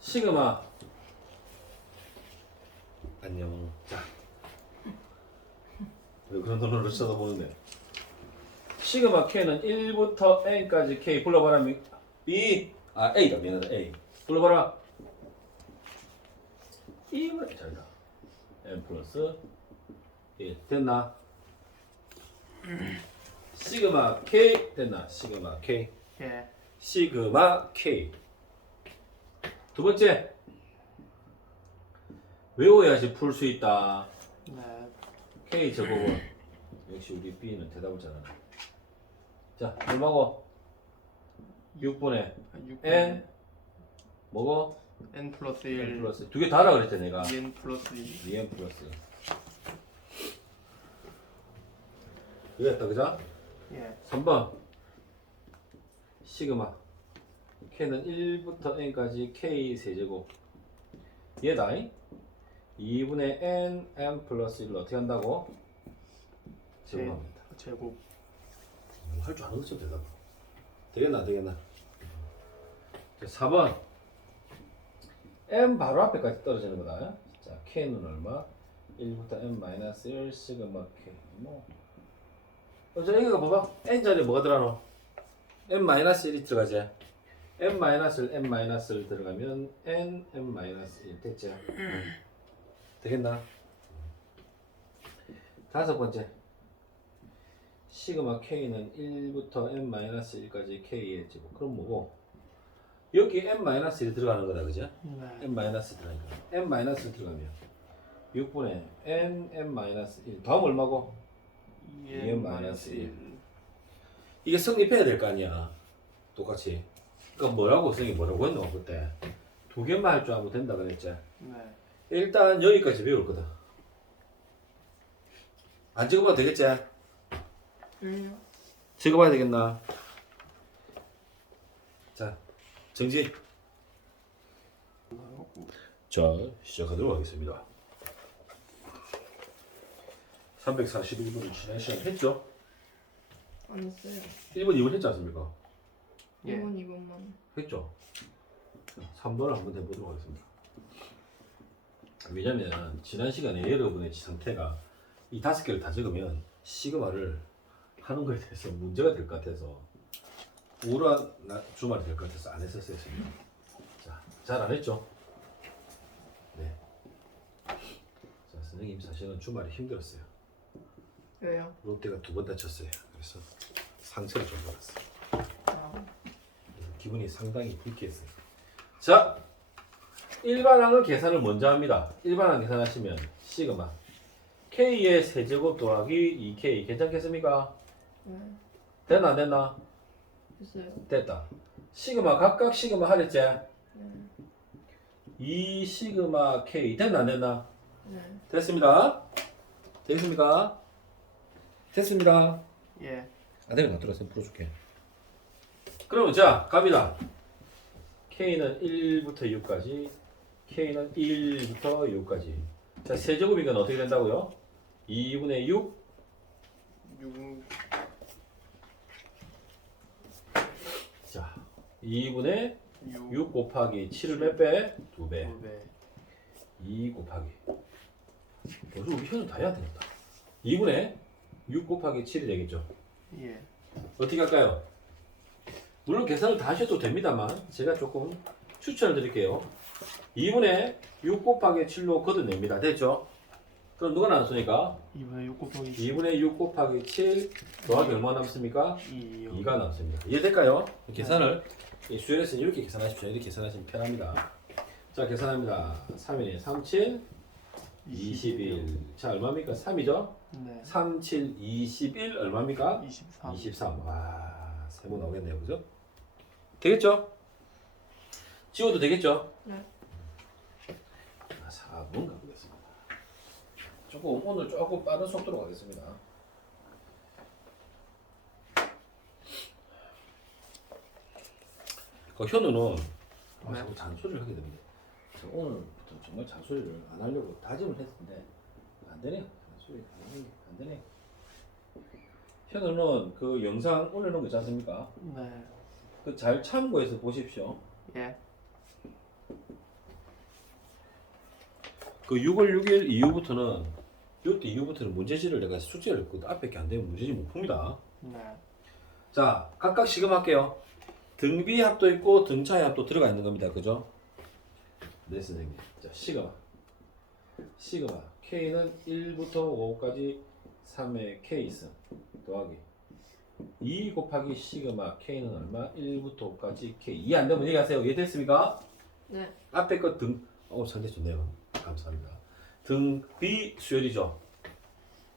시그마 안녕. 자, 왜 그런 눈으로 쳐다보는데? 시그마 K는 1부터 N까지 K 불러봐라. B A다. 미안하다. A 불러봐라. 2분의 잘다. N 플러스 1 됐나? 시그마 K 됐나? 시그마 K 예. 시그마 K. 두 번째, 외워야지 풀 수 있다. 네. K 제곱은 역시 우리 B는 대답을 잘하네. 자, 얼마고? 6분의 6 N 뭐고? N 플러스 N 1 플러스 두 개 다라 그랬지 내가. 2N 플러스 2 2N 플러스 이랬다 그죠? 예. 3번 시그마 K는 1부터 N까지 K 세제곱 얘다. 2분의 N 플러스 1로 어떻게 한다고? 제곱합니다. 제곱 할 줄 아는 거죠 대답. 되겠나 안 되겠나? 4번 M 바로 앞에까지 떨어지는 거다. 자 K는 얼마? 1부터 N-1 시그마 K 뭐 자 여기가 봐봐. N 자리에 뭐가 들어가노? N-1이 들어가지. N-1을 들어가면 N-1 됐지? 되겠나? 다섯 번째 시그마 K는 1부터 N-1까지 K의 제곱. 그럼 뭐고? 여기 N-1이 들어가는 거다 그죠? 네. N-들어가니까 N- 들어가면 6분의 N-1 다음 얼마고? 2N 1. 이게 성립해야 될 거 아니야 똑같이. 그러니까 뭐라고 성이 뭐라고 했노 그때? 두 개만 할 줄 알면 된다 그랬지? 네. 일단 여기까지 배울 거다. 안 찍어봐도 되겠지? 찍어봐야 되겠나? 자 정지. 자 시작하도록 하겠습니다. 341분을 지난 시간 했죠? 안 했어요. 1번 2번 했지 않습니까? 예. 2번, 2번만. 했죠? 3번을 한번 해보도록 하겠습니다. 왜냐면 지난 시간에 여러분의 상태가 이 5개를 다 적으면 시그마를 하는 거에 대해서 문제가 될 것 같아서 우울한 주말이 될 것 같아서 안 했었어요. 자, 잘 안 했죠? 네. 자, 선생님 사실은 주말이 힘들었어요. 왜요? 롯데가 2번 다쳤어요. 그래서 상처를 좀 받았어요. 아, 그래서 기분이 상당히 불쾌했어요. 자, 일반항을 계산을 먼저 합니다. 일반항 계산하시면 시그마 K의 세제곱 더하기 2K 괜찮겠습니까? 네. 됐나 안 됐나? 됐어요. 됐다. 시그마 각각 시그마 하랬지? 네. 2 시그마 K 됐나 안 됐나? 네. 됐습니다. 되겠습니까? 됐습니다. 예. 안 되면 놔두라 쌤 풀어줄게. 그러면 자 갑니다. K는 1부터 6까지 K는 1부터 6까지 자 세제곱이면 어떻게 된다고요? 2분의 6 6 자 2분의 6 6 곱하기 7을 몇 배? 2배 2배 2 곱하기 벌써 우리 현우 다 해야 되겠다. 2분의 6 곱하기 7이 되겠죠. 예. 어떻게 할까요? 물론 계산을 다 하셔도 됩니다만 제가 조금 추천을 드릴게요. 2분의 6 곱하기 7로 걷어냅니다. 됐죠? 그럼 누가 남습니까? 2분의 6 곱하기 2분의 6 곱하기 7 더하기 얼마 남습니까? 2요. 2가 남습니다. 이해될까요? 계산을 수열에서는 이렇게 계산하십시오. 이렇게 계산하시면 편합니다. 자 계산합니다. 3에 37 21 자 얼마입니까? 3이죠? 네. 37 21 얼마입니까? 23 23. 와, 세모 나오겠네요. 그죠? 되겠죠? 지워도 되겠죠? 네. 4번 가보겠습니다. 오늘 조금 빠른 속도로 가겠습니다. 현우는 자꾸 잔소리를 하게 됩니다. 제가 오늘부터 정말 잔소리를 안 하려고 다짐을 했는데 안 되네요. 잔소리 안 되네요. 현우는 그 영상 올려놓은 거 있지 않습니까? 네. 그 잘 참고해서 보십시오. 예. 그 6월 6일 이후부터는 이때 이후부터는 문제지를 내가 숙제를 그 앞에 게 안 되면 문제지 못 풉니다. 네. 자, 각각 시금할게요. 등비 합도 있고 등차의 합도 들어가 있는 겁니다. 그죠? 네, 선생님. 자, 시그마. K는 1부터 5까지 3의 K 있어. 더하기 2 곱하기 시그마 K는 얼마? 1부터 5까지 K. 이해 안 되면 얘기하세요. 이해됐습니까? 네. 앞에 거 상대 좋네요. 감사합니다. 등비 수열이죠.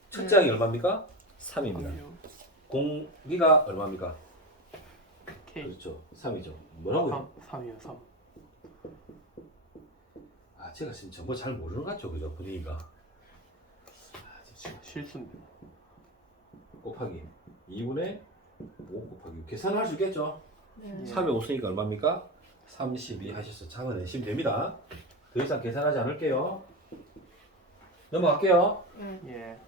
첫 항이 얼마입니까? 3입니다. 공비가 얼마입니까? K. 그렇죠. 3이죠. 뭐라고요? 3이요. 3. 아, 제가 지금 정보 잘 모르는 것 같죠, 그죠? 분위기가. 실수입니다. 곱하기 2분의 5 곱하기 6. 계산할 수 있겠죠? 네. 3에 5쓰니까 얼마입니까? 32 하셔서 잡아내시면 됩니다. 더 이상 계산하지 않을게요. 넘어갈게요. 네. 예.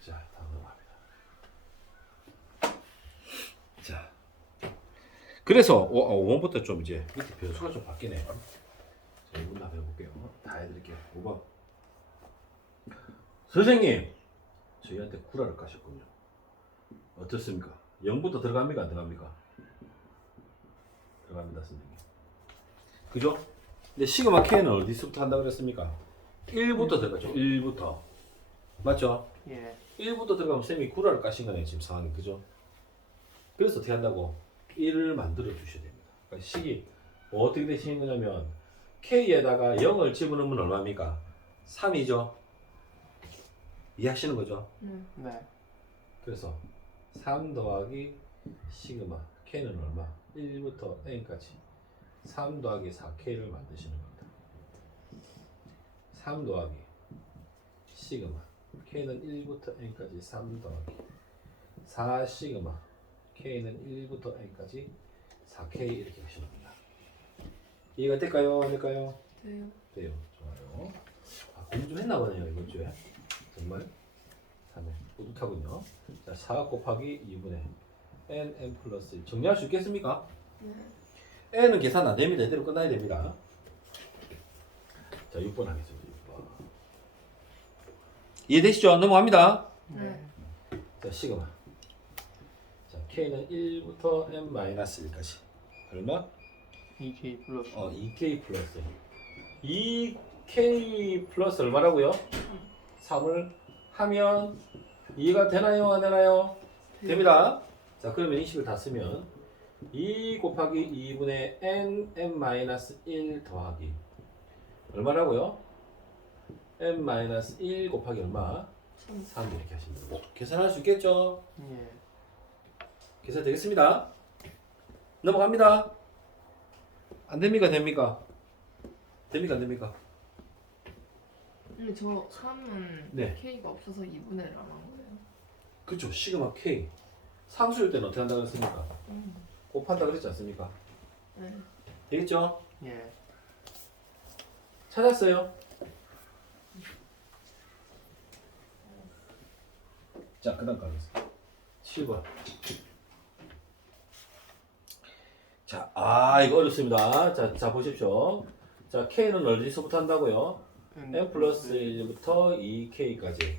자, 다음 넘어갑니다. 자, 그래서 5번부터 좀 이제 밑에 변수가 좀 바뀌네요. 자, 5번 한번 해볼게요. 다 해드릴게요. 5번. 선생님, 저희한테 구라를 까셨군요. 어떻습니까? 0부터 들어갑니까? 안 들어갑니까? 들어갑니다, 선생님. 그죠? 근데 시그마 K는 어디서부터 한다고 그랬습니까? 1부터 들어가죠. 1부터. 맞죠? 예. 1부터 들어가면 쌤이 구라를 까신 거네요, 지금 상황이. 그죠? 그래서 어떻게 한다고? 1을 만들어 주셔야 됩니다. 그러니까 식이 어떻게 되시는 거냐면 K에다가 0을 집어넣으면 얼마입니까? 3이죠? 이해하시는 거죠? 네. 그래서 3 더하기 시그마 K는 얼마? 1부터 N까지 3 더하기 4K를 만드시는 겁니다. 3 더하기 시그마 K는 1부터 N까지 3 더하기 4 시그마 K는 1부터 N까지 4K 이렇게 하시는 겁니다. 이해가 될까요? 안 될까요? 돼요. 돼요. 좋아요. 아, 공부 좀 했나 보네요, 이번 주에. 정말 3회 뿌듯하군요. 자, 4 곱하기 2분의 n 플러스 1 정리할 수 있겠습니까? 네. n은 계산 안 됩니다. 이대로 끝나야 됩니다. 자, 6번 하겠습니다. 6번. 이해되시죠? 넘어갑니다. 네. 자, 시그마. 자, k는 1부터 n-1까지 얼마? 2K 플러스 2k 플러스 2k 플러스 얼마라고요? 3을 하면 이해가 되나요? 안 되나요? 됩니다. 자, 그러면 이 식을 다 쓰면 2 곱하기 2분의 n-1 더하기 얼마라고요? n-1 곱하기 얼마? 3 이렇게 하시면 됩니다. 계산할 수 있겠죠? 예. 계산 되겠습니다. 넘어갑니다. 안 됩니까? 됩니까? 됩니까? 안 됩니까? 근데 저 3은 네. K가 없어서 2분의 1안 한 거예요. 그렇죠. 시그마 K. 상수일 때는 어떻게 한다고 했습니까? 곱한다 그랬지 않습니까? 네. 되겠죠? 예. 찾았어요? 자, 그 다음 가겠습니다. 7번. 자, 이거 어렵습니다. 자, 보십시오. 자, K는 어디서부터 한다고요? n 플러스 1부터 2K까지.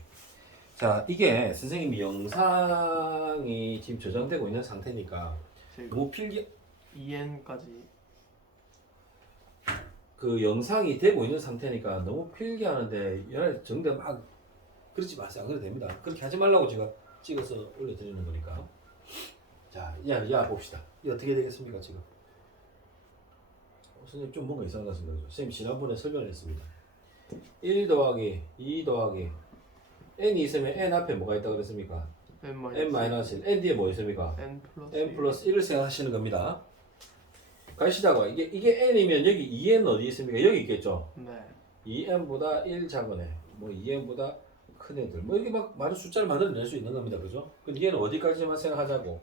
자, 이게 선생님이 영상이 지금 저장되고 있는 상태니까 너무 필기, 2N까지 그 영상이 되고 있는 상태니까 너무 필기하는데 연애 정대 막 그러지 마세요. 안 그래도 됩니다. 그렇게 하지 말라고 제가 찍어서 올려드리는 거니까. 자, 야 봅시다. 이게 어떻게 되겠습니까 지금? 선생님 좀 뭔가 이상한 것 같습니다. 선생님 지난번에 설명을 했습니다. 1 더하기 2 더하기 n이 있으면 n 앞에 뭐가 있다고 그랬습니까? n-1. n 뒤에 뭐 있습니까? n 플러스 1을 생각하시는 겁니다. 가시다가 이게 n이면 여기 2n 어디 있습니까? 여기 있겠죠? 네. 2n보다 1 작은 애, 뭐 2n보다 큰 애들, 뭐 이렇게 막 많은 숫자를 만들어낼 수 있는 겁니다, 그죠? 근데 얘는 어디까지만 생각하자고?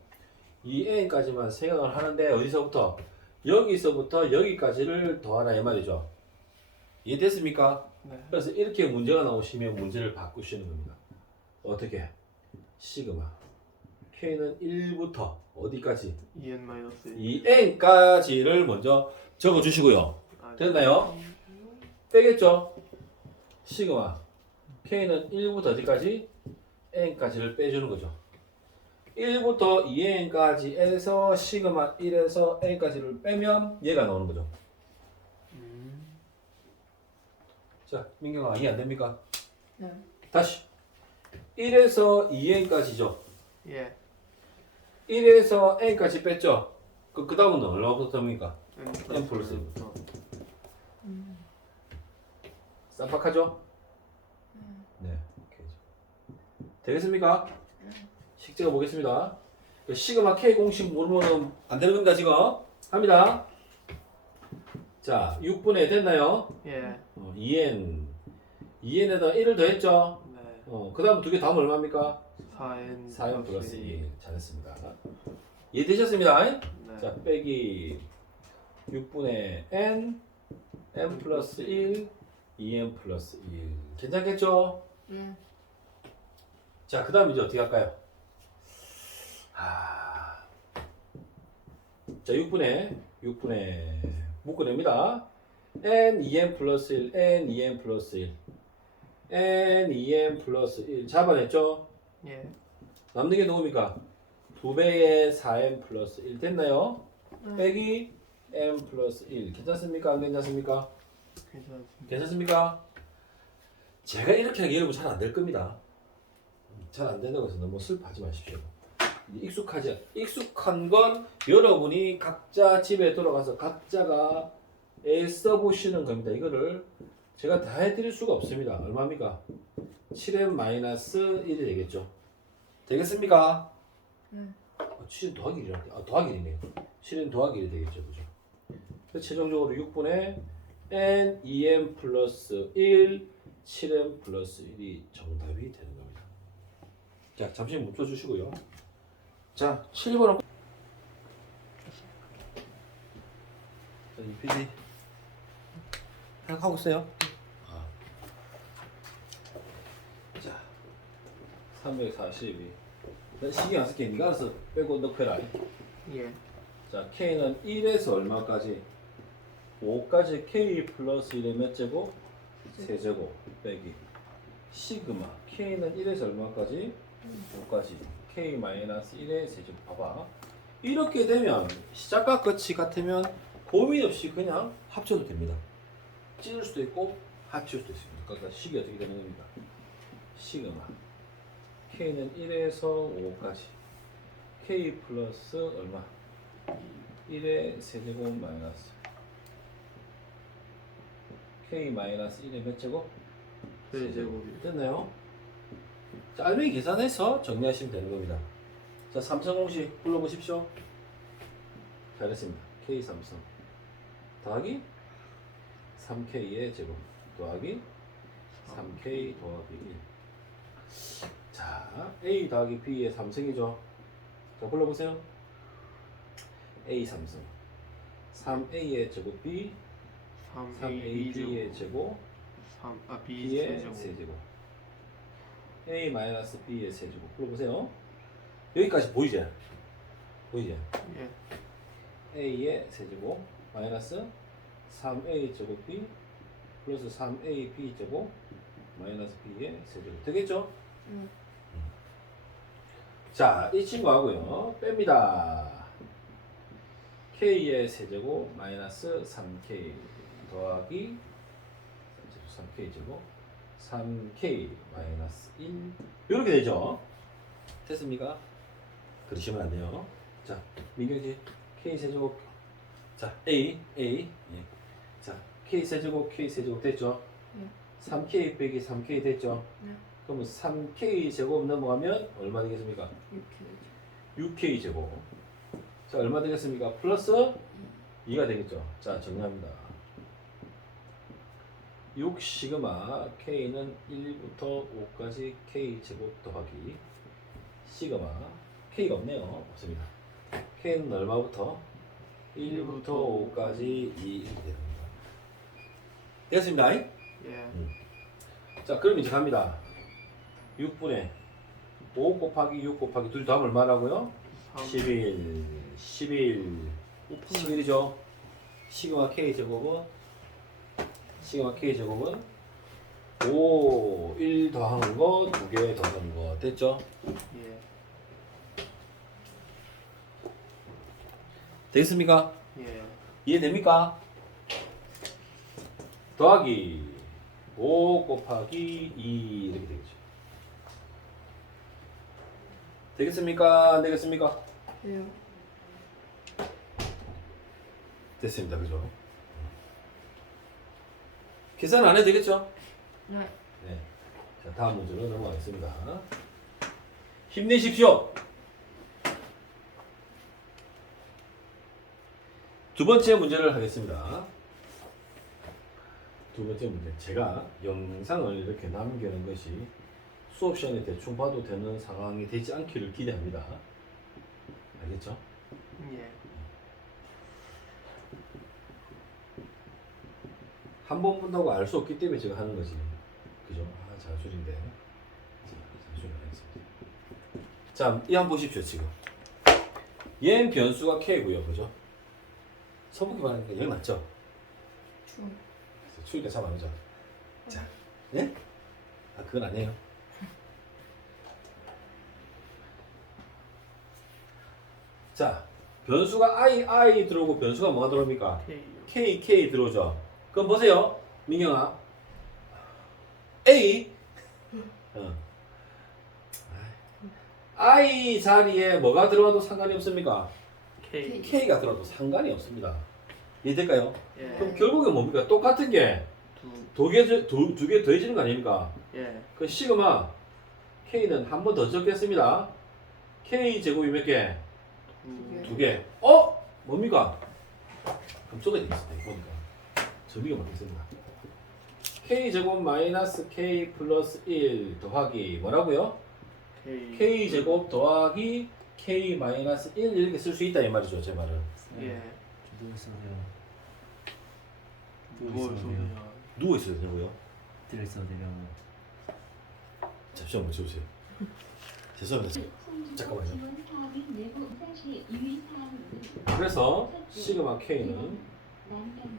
2n까지만 생각을 하는데 어디서부터? 여기서부터 여기까지를 더하라 이 말이죠. 이해됐습니까? 네. 그래서 이렇게 문제가 나오시면 문제를 바꾸시는 겁니다. 어떻게? 시그마 K는 1부터 어디까지? 2N 마이너스 1. 2n까지를 먼저 적어주시고요. 됐나요? 빼겠죠? 시그마 K는 1부터 어디까지? N까지를 빼주는 거죠. 1부터 2N까지에서 시그마 1에서 N까지를 빼면 얘가 나오는 거죠. 자, 민경아 이해 안 됩니까? 네. 다시 1에서 2N까지죠. 예. 1에서 N까지 뺐죠. 그 다음은 얼마부터 됩니까? N 플러스 1부터. 쌈박하죠? 네. 오케이. 되겠습니까? 식제가 보겠습니다. 시그마 K 공식 모르면 안 되는 겁니다, 지금. 합니다. 자, 6분의 됐나요? 예. 2N. 2N에다 1을 더했죠? 네. 그 다음 두 개 다음 얼마입니까? 4N 4N 플러스 2. 2. 잘했습니다. 이해되셨습니다? 네. 자, 빼기 6분의 N, N 플러스 1, 2N 플러스 1. 괜찮겠죠? 네. 자, 그 다음 이제 어떻게 할까요? 자, 6분의 묶어냅니다. N, 2N 플러스 1, N, 2N 플러스 1. N, 2N 플러스 1. 잡아냈죠? 예. 남는 게 누굽니까? 2배의 4N 플러스 1 됐나요? 네. 빼기 N 플러스 1. 괜찮습니까? 안 괜찮습니까? 괜찮습니다. 괜찮습니까? 제가 이렇게 하기 여러분 잘 안 될 겁니다. 잘 안 된다고 해서 너무 슬퍼하지 마십시오. 익숙한 건 여러분이 각자 집에 돌아가서 각자가 애써 보시는 겁니다. 이거를 제가 다 해드릴 수가 없습니다. 얼마입니까? 7n 마이너스 1이 되겠죠. 되겠습니까? 네. 7n 더하기 1이라고. 더하기 1이네요. 7n 더하기 1이 되겠죠. 그죠? 그래서 최종적으로 6분의 n 2n 플러스 1 7n 플러스 1이 정답이 되는 겁니다. 자, 잠시 멈춰주시고요. 자, 7번은 자, 이 PD 하고 있어요. 자, 342. 신경 안 쓸게. 네가 알아서 빼고 넣고 해라. 예. 자, K는 1에서 얼마까지? 5까지 K 플러스 1의 몇 제곱? 세제곱 빼기 시그마 K는 1에서 얼마까지? 5까지 K 마이너스 1의 세제곱. 봐봐, 이렇게 되면 시작과 끝이 같으면 고민 없이 그냥 합쳐도 됩니다. 찌를 수도 있고 합칠 수도 있습니다. 그러니까 식이 어떻게 되는 겁니까? 시그마 K는 1에서 5까지 K 플러스 얼마? 1의 세제곱 마이너스 K 마이너스 1의 몇 제곱? 세제곱이. 됐나요? 자, 알맹이 계산해서 정리하시면 되는 겁니다. 자, 삼성 공식 불러보십시오. 잘했습니다. K 삼성 더하기 3K의 제곱 더하기 3K 더하기 1. 자, A 더하기 B의 삼성이죠. 자, 불러보세요. A 삼성 3A의 제곱 B 3A B의 제곱 3, B의 B의 세제곱 A 마이너스 B의 세제곱. 불러보세요. 여기까지 보이죠? 보이죠? 예. A의 세제곱 마이너스 3A 제곱 B 플러스 3A B 제곱 마이너스 B의 세제곱 되겠죠? 자, 이 친구하고요 뺍니다. K의 세제곱 마이너스 3K 더하기 3K 제곱 3K 마이너스 1 이렇게 되죠. 됐습니까? 그러시면 안 돼요. 자, 민경씨 K 세제곱 자 A 예. 자 K 세제곱 됐죠. 3K 빼기 3K 됐죠. 그러면 3K 제곱 넘어가면 얼마 되겠습니까? 6K 제곱. 자, 얼마 되겠습니까? 플러스 2가 되겠죠. 자, 정리합니다. 6 시그마 K는 1부터 5까지 K 제곱 더하기 시그마 K가 없네요. 없습니다. K는 얼마부터? 1부터 5까지 2 이렇게 됩니다. 됐습니다. 예. 자, 그럼 이제 갑니다. 6분의 5 곱하기 6 곱하기 둘 다음 얼마라고요? 11 11이죠. 시그마 K 제곱은 시그마 K 제곱은 5, 1 더한 거, 2개 더한 거 됐죠? 예. 되겠습니까? 예. 이해됩니까? 더하기 5 곱하기 2 이렇게 되겠죠. 되겠습니까? 안 되겠습니까? 돼요. 됐습니다. 그죠? 계산 안 해도 되겠죠? 네. 네. 자, 다음 문제로 넘어가겠습니다. 힘내십시오. 두 번째 문제를 하겠습니다. 두 번째 문제. 제가 영상을 이렇게 남기는 것이 수업 시간에 대충 봐도 되는 상황이 되지 않기를 기대합니다. 알겠죠? 예. 한 번 본다고 알 수 없기 때문에 제가 하는 거지. 그죠? 아, 잔소리인데. 자, 잔소리 안 하겠습니다. 자, 이 한번 보십시오, 지금. 얘는 변수가 k고요. 그죠? 서보기 말하니까 여기 맞죠? 추워. 추우니까 잠 안 오죠? 자, 예? 아, 그건 아니에요. 자, 변수가 i 들어오고 변수가 뭐가 들어옵니까? K요. k 들어오죠. 그럼 보세요, 민경아. a i 자리에 뭐가 들어와도 상관이 없습니까? K. k가 들어와도 상관이 없습니다. 이해될까요? 예. 그럼 결국에 뭡니까? 똑같은 게 두 개 더해지는 거 아닙니까? 예. 그 시그마 k는 한 번 더 적겠습니다. k 제곱이 몇 개? 두 개. 뭡니까? 그럼 써야 되겠습니다. 보니까 점이가 맞겠습니다. k 제곱 마이너스 k 플러스 1 더하기 뭐라고요? K. k 제곱 더하기 k 마이너스 1 이렇게 쓸 수 있다 이 말이죠. 제 말은. 예. 누워 있어도요. 뭘 소리야. 누워 있어야 되고요. 들어 있어도 되면 잠시만 멈춰보세요. 죄송합니다. 잠깐만요. 그래서 시그마 k는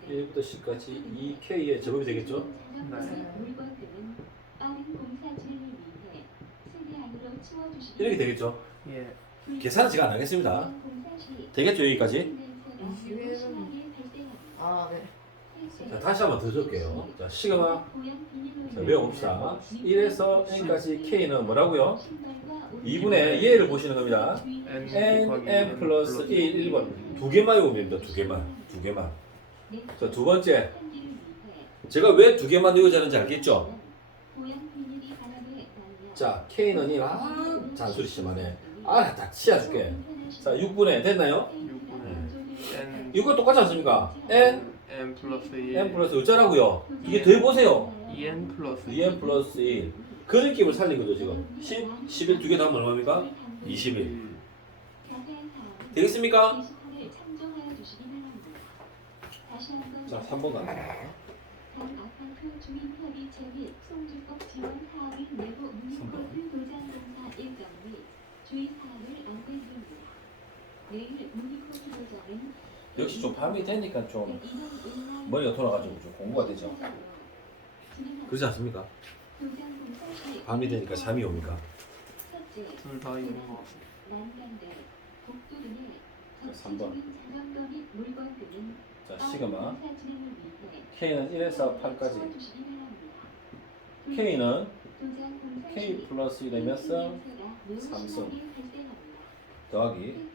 1부터 10까지 2k의 제곱이 되겠죠? 이렇게 되겠죠? 예. 계산은 제가 안 하겠습니다. 되겠죠 여기까지? 아, 네. 자, 다시 한번 더 적을게요. 자, 시그마 자, 외워봅시다. 1에서 n까지 k는 뭐라고요? 2분의 얘를 보시는 겁니다. n 플러스 1, 1번 두 개만 외우면 됩니다. 두 개만. 자, 두 번째 제가 왜 두 개만 외우자 하는지 알겠죠? 자, k는 1, 잔소리 심하네. 다 치워줄게. 자, 6분의 됐나요? 6분의 N. 이거 똑같지 않습니까? n 플러스 1. n 플러스 어쩌라고요? 이게 더해보세요. 2N 플러스 2n 플러스 1. 그 느낌을 살린 거죠 지금. 10, 11 두 개 더하면 얼마입니까? 21. 되겠습니까? 자, 3번 갑니다. 역시 좀 밤이 되니까 좀 머리가 돌아가지고 좀 공부가 되죠. 그렇지 않습니까? 밤이 되니까 잠이 옵니까? 둘 다 있는 것 같습니다. 자, 3번. 자, 시그마 K는 1에서 8까지 K는 K 플러스 1이면서 3승 더하기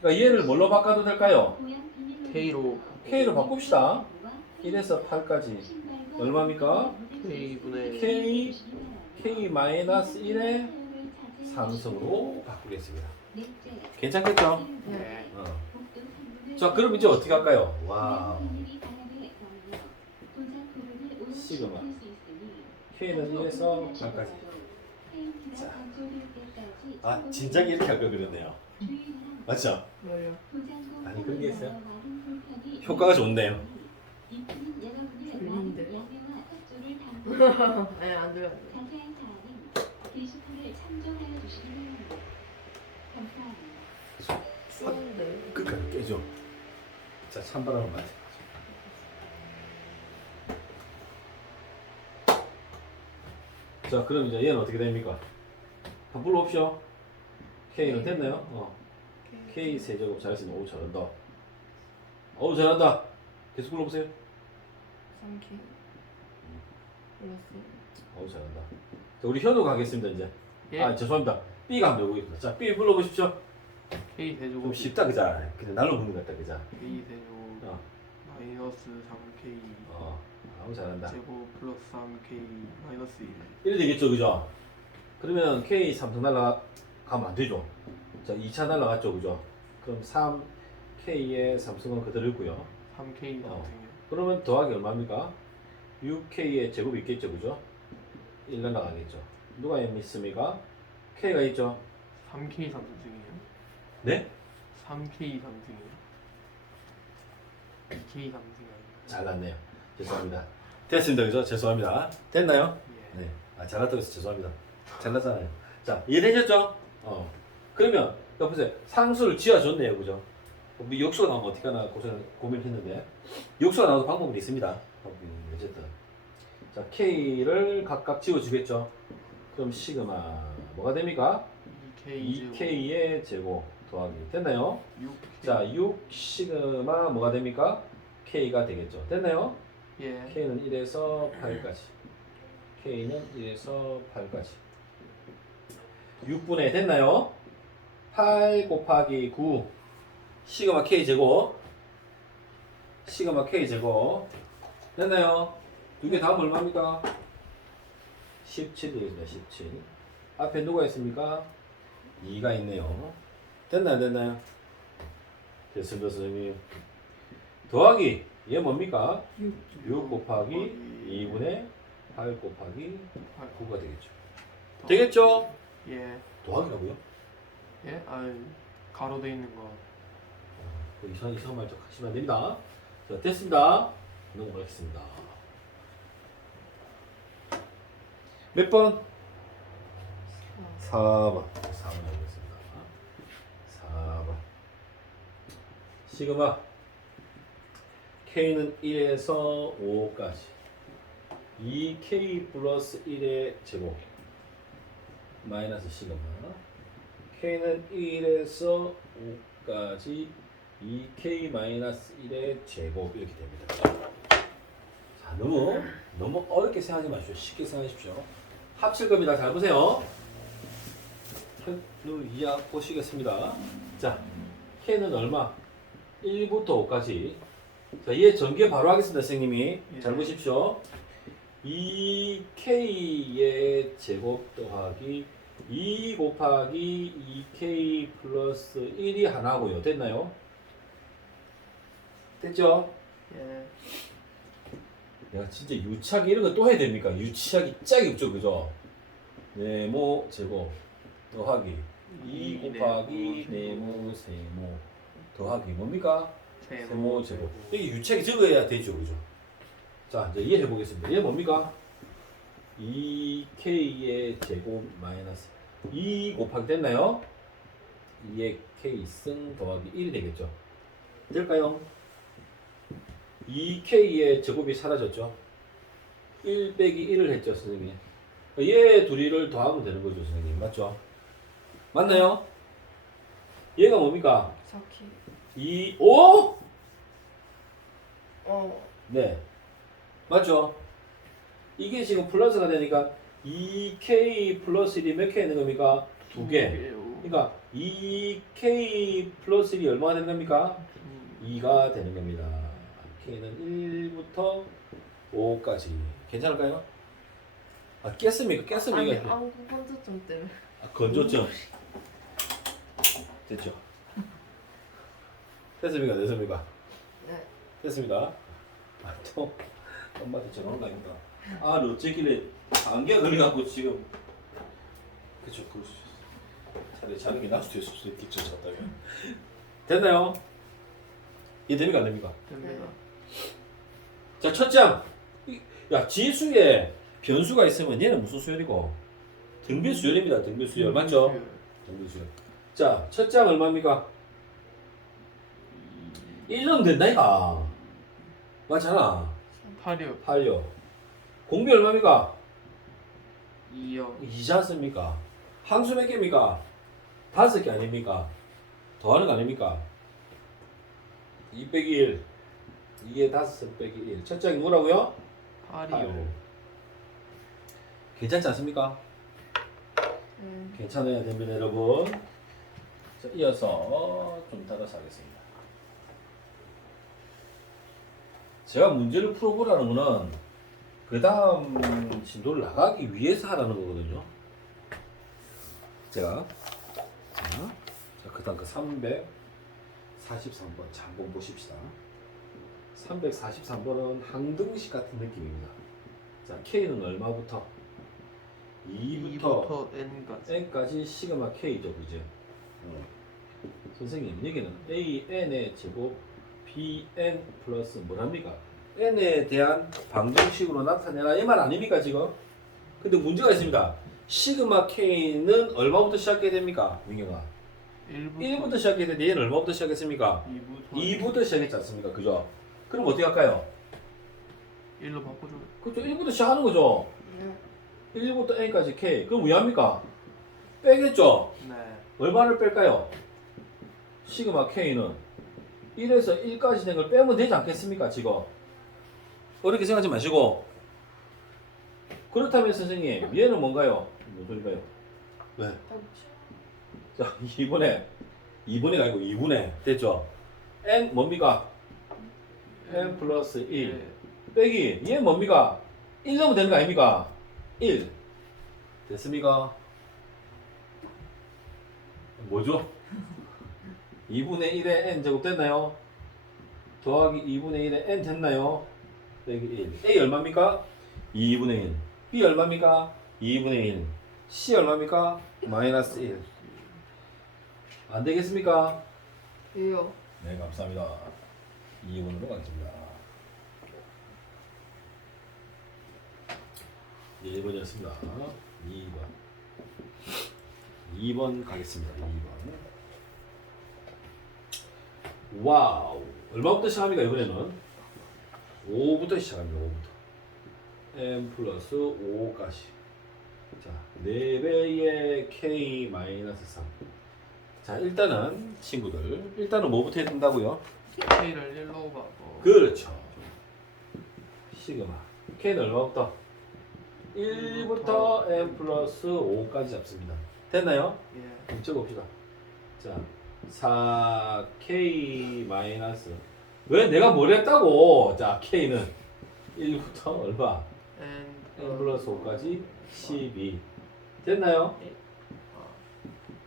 그러니까 얘를 뭘로 바꿔도 될까요? K로 K로 바꿉시다. 1에서 8까지 얼마입니까? K분의 K 마이너스 1의 3승으로 바꾸겠습니다. 괜찮겠죠? 네. 자, 그럼 이제 어떻게 할까요? 와우. 시그마 K는 1에서 8까지. 자, 진작에 이렇게 할 걸 그랬네요. 맞죠? 뭐요? 아니, 그런 게 있어요? 효과가 좋네요. 들리는데. 네, 안 들려. 추운데. 끝까지 깨죠. 자, 찬바람을 맞아. 자, 그럼 이제 얘는 어떻게 됩니까? 다 불러옵시오. K는 됐나요? K 세제곱 잘했습니다. 오, 잘한다. 어우, 잘한다. 계속 불러보세요. 3K 플러스 어우, 잘한다. 자, 우리 현우 가겠습니다, 이제. 예. 아, 죄송합니다. B가 한번 해보겠습니다. 자, B 불러보십시오. K 좀 세제곱 쉽다, 그자? 그냥 날로 묻는 것 같다, 그자? K 세제곱 마이너스 3K 아우, 잘한다. 제곱 플러스 3K 마이너스 1. 이래 되겠죠, 그죠? 그러면 K 3등 날라가면 안 되죠. 자, 2차 날라갔죠, 그죠? 그럼 3K의 3승은 그대로 있고요. 3K 어. 3승이요. 그러면 더하기 얼마입니까? 6K의 제곱이 있겠죠, 그죠? 1 날라가겠죠. 누가 있습니까? K가 있죠? 3K 3승이요. 네? 3K 3승이요. 2K 3승이 아니에요. 잘났네요. 죄송합니다. 됐습니다, 그죠? 죄송합니다. 됐나요? 예. 네. 아, 잘났다고 해서 죄송합니다. 잘났잖아요. 자, 이해되셨죠? 그러면, 보세요. 상수를 지어줬네요, 그죠? 뭐 역수가 나오면 어떻게 하나 고민했는데, 역수가 나와도 방법은 있습니다. 어쨌든. 자, K를 각각 지워주겠죠? 그럼 시그마, 뭐가 됩니까? 2K 2K의 제곱 더하기. 됐나요? 6K. 자, 6 시그마 뭐가 됩니까? K가 되겠죠. 됐나요? 예. K는 1에서 8까지. K는 1에서 8까지. 6분의 됐나요? 8 곱하기 9 시그마 K 제곱. 시그마 K 제곱. 됐나요? 두 개 다음 얼마입니까? 17 되겠습니다. 17. 앞에 누가 있습니까? 2가 있네요. 됐나요? 됐나요? 됐습니다, 선생님. 더하기. 얘 뭡니까? 6 곱하기 2분의 8 곱하기 9가 되겠죠. 되겠죠? 예. 더하기라고요? 예? 아, 가로 돼 있는 거. 이상한 말 하시면 안 됩니다. 자, 됐습니다. 넘어가겠습니다. 몇 번? 4번. 4번 하겠습니다. 4번. 시그마 K는 1에서 5까지 2K 플러스 1의 제곱 마이너스 시그마 K는 1에서 5까지 2K 마이너스 1의 제곱 이렇게 됩니다. 자, 너무 어렵게 생각하지 마십시오. 쉽게 생각하십시오. 합칠 겁니다. 잘 보세요. 현우 이하 보시겠습니다. 자, K는 얼마? 1부터 5까지. 자, 얘 전개 바로 하겠습니다, 선생님이. 예. 잘 보십시오. 2K의 제곱 더하기 2 곱하기 2K 플러스 1이 하나고요. 됐나요? 됐죠? 예. 내가 진짜 유착이 이런 거 또 해야 됩니까? 유치하기 짝이 없죠, 그죠? 네모 제곱 더하기 2 곱하기 네모 세모 더하기 뭡니까? 세모 제곱. 이게 유착이 적어야 되죠, 그죠? 자, 이제 이해해 보겠습니다. 얘 뭡니까? 2K의 제곱 마이너스 2 곱하기 됐나요? 2의 K 승 더하기 1이 되겠죠. 될까요? 2K의 제곱이 사라졌죠. 1 빼기 1을 했죠, 선생님. 얘 둘이를 더하면 되는 거죠, 선생님. 맞죠? 맞나요? 얘가 뭡니까? 4K 2, 5? 어 네. 맞죠? 이게 지금 플러스가 되니까 2K 플러스 1이 몇 K 있는 겁니까? 2개. 그러니까 2K 플러스 1이 얼마가 되는 겁니까? 2가 되는 겁니다. K는 1부터 5까지. 괜찮을까요? 아, 깼습니까? 아니 깼습니까? 안구 건조증 때문에 아, 건조증. 됐죠? 됐습니까? 됐습니까? 네 됐습니다. 아, 또 엄마한테 전화 온거 아닙니까? 아, 어째길래 안개가 걸려갖고 지금 그쵸, 차라리 자는 게 나을 수도 있을 수도 있겠죠, 잤다면. 됐나요? 이해됩니까? 안 됩니까? 됩니다. 자, 첫 장. 야, 지수에 변수가 있으면 얘는 무슨 수열이고? 등비 수열입니다. 등비 수열. 맞죠? 등비 수열. 자, 첫 장 얼마입니까? 1년 된다니까. 맞잖아. 8이요. 8요. 공비 얼마입니까? 2요. 2지 않습니까? 항수 몇 개입니까? 5개 아닙니까? 더하는 거 아닙니까? 2 빼기 1 2에 5 빼기 1 첫 짝이 뭐라고요? 8이요. 괜찮지 않습니까? 괜찮아야 됩니다 여러분. 자, 이어서 좀 따라서 하겠습니다. 제가 문제를 풀어보라는 거는 그 다음 진도를 나가기 위해서 하라는 거거든요. 제가 그 다음 그 343번 자 한번 보십시다. 343번은 항등식 같은 느낌입니다. 자 K는 얼마부터? 2부터 N까지. N까지 시그마 K죠 그제? 선생님 여기는 AN의 제곱 BN 플러스 뭐랍니까? N에 대한 방정식으로 나타내라 이 말 아닙니까 지금? 근데 문제가 있습니다. 시그마 K는 얼마부터 시작해야 됩니까? 민경아 1부터 시작해야 되는데 얘는 얼마부터 시작했습니까? 2부터 시작했지 않습니까? 그죠? 그럼 어떻게 할까요? 1로 바꾸죠. 그렇죠 1부터 시작하는 거죠. 네. 1부터 N까지 K 그럼 왜 합니까? 빼겠죠? 네. 얼마를 뺄까요? 시그마 K는 1에서 1까지 된 걸 빼면 되지 않겠습니까 지금? 어렵게 생각하지 마시고. 그렇다면 선생님 얘는 뭔가요? 무슨 소리가요? 왜? 자 2분의 아니고 2분의 됐죠? N 뭡니까? N 플러스 1 네. 빼기 얘 뭡니까? 1 넣으면 되는 거 아닙니까? 1 됐습니까? 뭐죠? 2분의 1에 n 제곱 됐나요? 더하기 2분의 1에 n 됐나요? 빼기 1 A 얼마입니까? 2분의 1 B 얼마입니까? 2분의 1 C 얼마입니까? 마이너스 1 안 되겠습니까? 왜요? 네 감사합니다. 2번으로 가겠습니다. 1번이었습니다. 2번 가겠습니다. 2번 와우 얼마부터 시작합니까 이번에는? 5부터 시작합니다. 5부터 n 플러스 5까지 자 4배의 k 마이너스 3 자 일단은 친구들 일단은 뭐부터 해야 된다고요? K를 1로 바꿔. 그렇죠. 시그마 k는 얼마부터? 1부터 n 플러스 5까지 잡습니다. 됐나요? 예. 적어봅시다. 자 4k 마이너스 왜 내가 뭘 했다고? 자 k는 1부터 얼마? n 플러스 5까지 12 됐나요?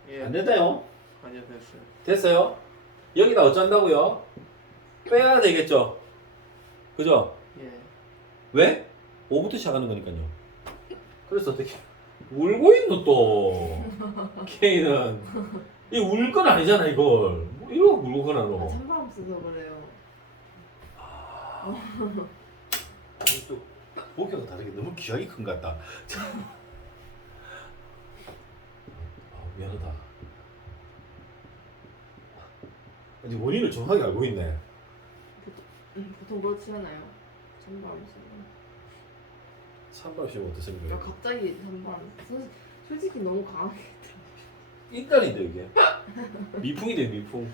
예. 안 됐나요? 아니요 됐어요. 됐어요? 여기다 어쩐다고요? 빼야 되겠죠? 그죠? 예. 왜? 5부터 시작하는 거니까요. 그래서 어떻게 울고 있노 또 K는 이 울 건 아니잖아 이걸 뭐 이거 울고 그나 너. 찬바람 써서 그래요. 아니 또 목표가 다르게 너무 기억이 큰 것 같다. 미안하다. 아니 원인을 정확하게 알고 있네. 보통 그렇지 않아요. 찬바람 쓰면. 찬바람 씨면 어떻습니까? 야, 갑자기 찬바람. 솔직히 너무 강하게. 인간인데 이게 미풍이 돼 미풍.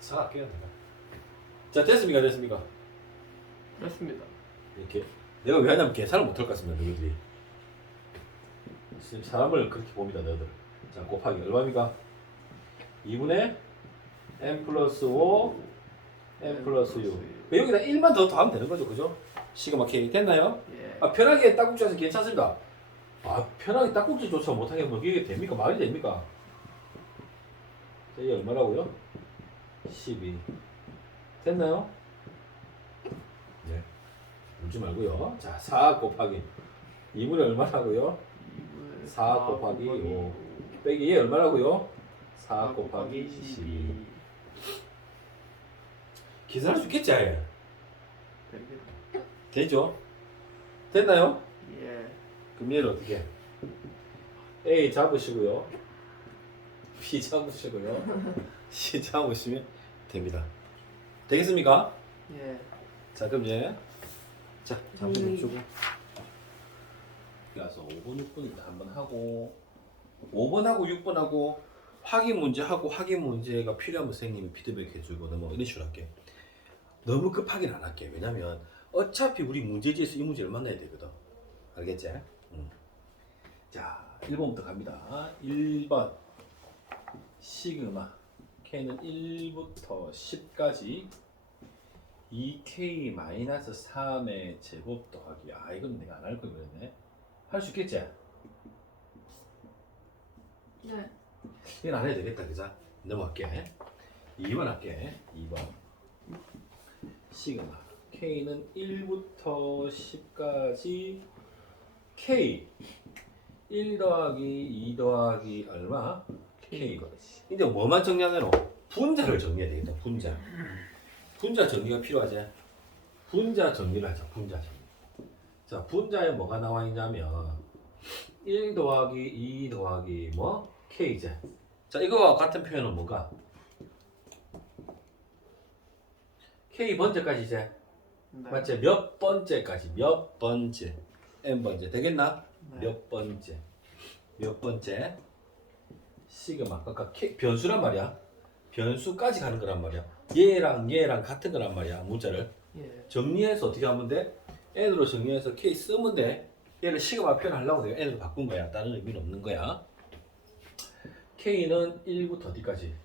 자 깨야 된다. 자 됐습니까 됐습니까? 됐습니다. 이렇게 내가 왜 하냐면 계산을 못할 것 같습니다 너희들이. 사람을 그렇게 봅니다 너희들. 자 곱하기 얼마입니까? 2분의 n 플러스 5 n 플러스 6 여기다 1만 더 더하면 되는 거죠 그죠? 시그마 k 됐나요? 예. 아 편하게 딱국지에서 괜찮습니다. 아 편하게 딱국지조차 못하게 하면 이게 됩니까? 말이 됩니까? 자, 이게 얼마라고요? 12 됐나요? 네 울지 말고요. 자 4 곱하기 2분의 얼마라고요? 4 곱하기 5 빼기 얘 얼마라고요? 4 곱하기 12 계산할 수 있겠지 아예? 됩니다. 되죠? 됐나요? 예. 그럼 얘를 어떻게 해? A 잡으시고요 B 잡으시고요 C 잡으시면 됩니다. 되겠습니까? 예. 자 그럼 이제 자 잠시 좀 주고 그래서 5번, 6번 일단 한번 하고 5번하고 6번하고 확인 문제하고 확인 문제가 필요하면 선생님이 피드백 해주고 뭐 이런 식으로 할게. 너무 급하게는 안 할게. 왜냐면 어차피 우리 문제지에서 이 문제를 만나야 되거든. 알겠지? 자, 1번부터 갑니다. 1번 시그마 K는 1부터 10까지 2K-3의 제곱 더하기 이건 내가 안 할 걸 그랬네. 할 수 있겠지? 네. 이건 안 해도 되겠다. 그죠? 넘어갈게. 2번 할게. 2번 시그마 K는 1부터 10까지 K 1 더하기 2 더하기 얼마? K. 이제 뭐만 정리하노? 분자를 정리해야 되겠다. 분자 정리가 필요하지? 분자 정리를 하자. 분자 정리. 자, 분자에 뭐가 나와 있냐면 1 더하기 2 더하기 뭐? K제. 자, 이거와 같은 표현은 뭔가? K 번째까지 이제 네. 맞지? 몇 번째까지 몇 번째 n 번째 되겠나? 네. 몇 번째 시그마 아까 변수란 말이야. 변수까지 가는 거란 말이야. 얘랑 같은 거란 말이야. 문자를 예. 정리해서 어떻게 하면 돼? n으로 정리해서 k 쓰면 돼. 얘를 시그마 표현하려고 내가 n으로 바꾼 거야. 다른 의미는 없는 거야. k는 1부터 어디까지?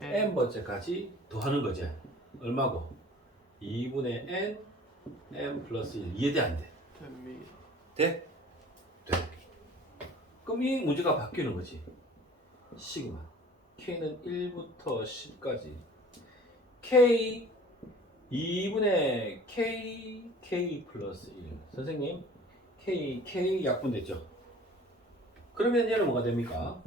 n 번째까지 더하는 거지. 얼마고? 2분의 n 플러스 1 이해돼 안 돼? 됩니다. 돼? 돼. 그럼 이 문제가 바뀌는 거지. 시그마 K는 1부터 10까지 K 2분의 K 플러스 1 선생님 K 약분됐죠? 그러면 얘는 뭐가 됩니까?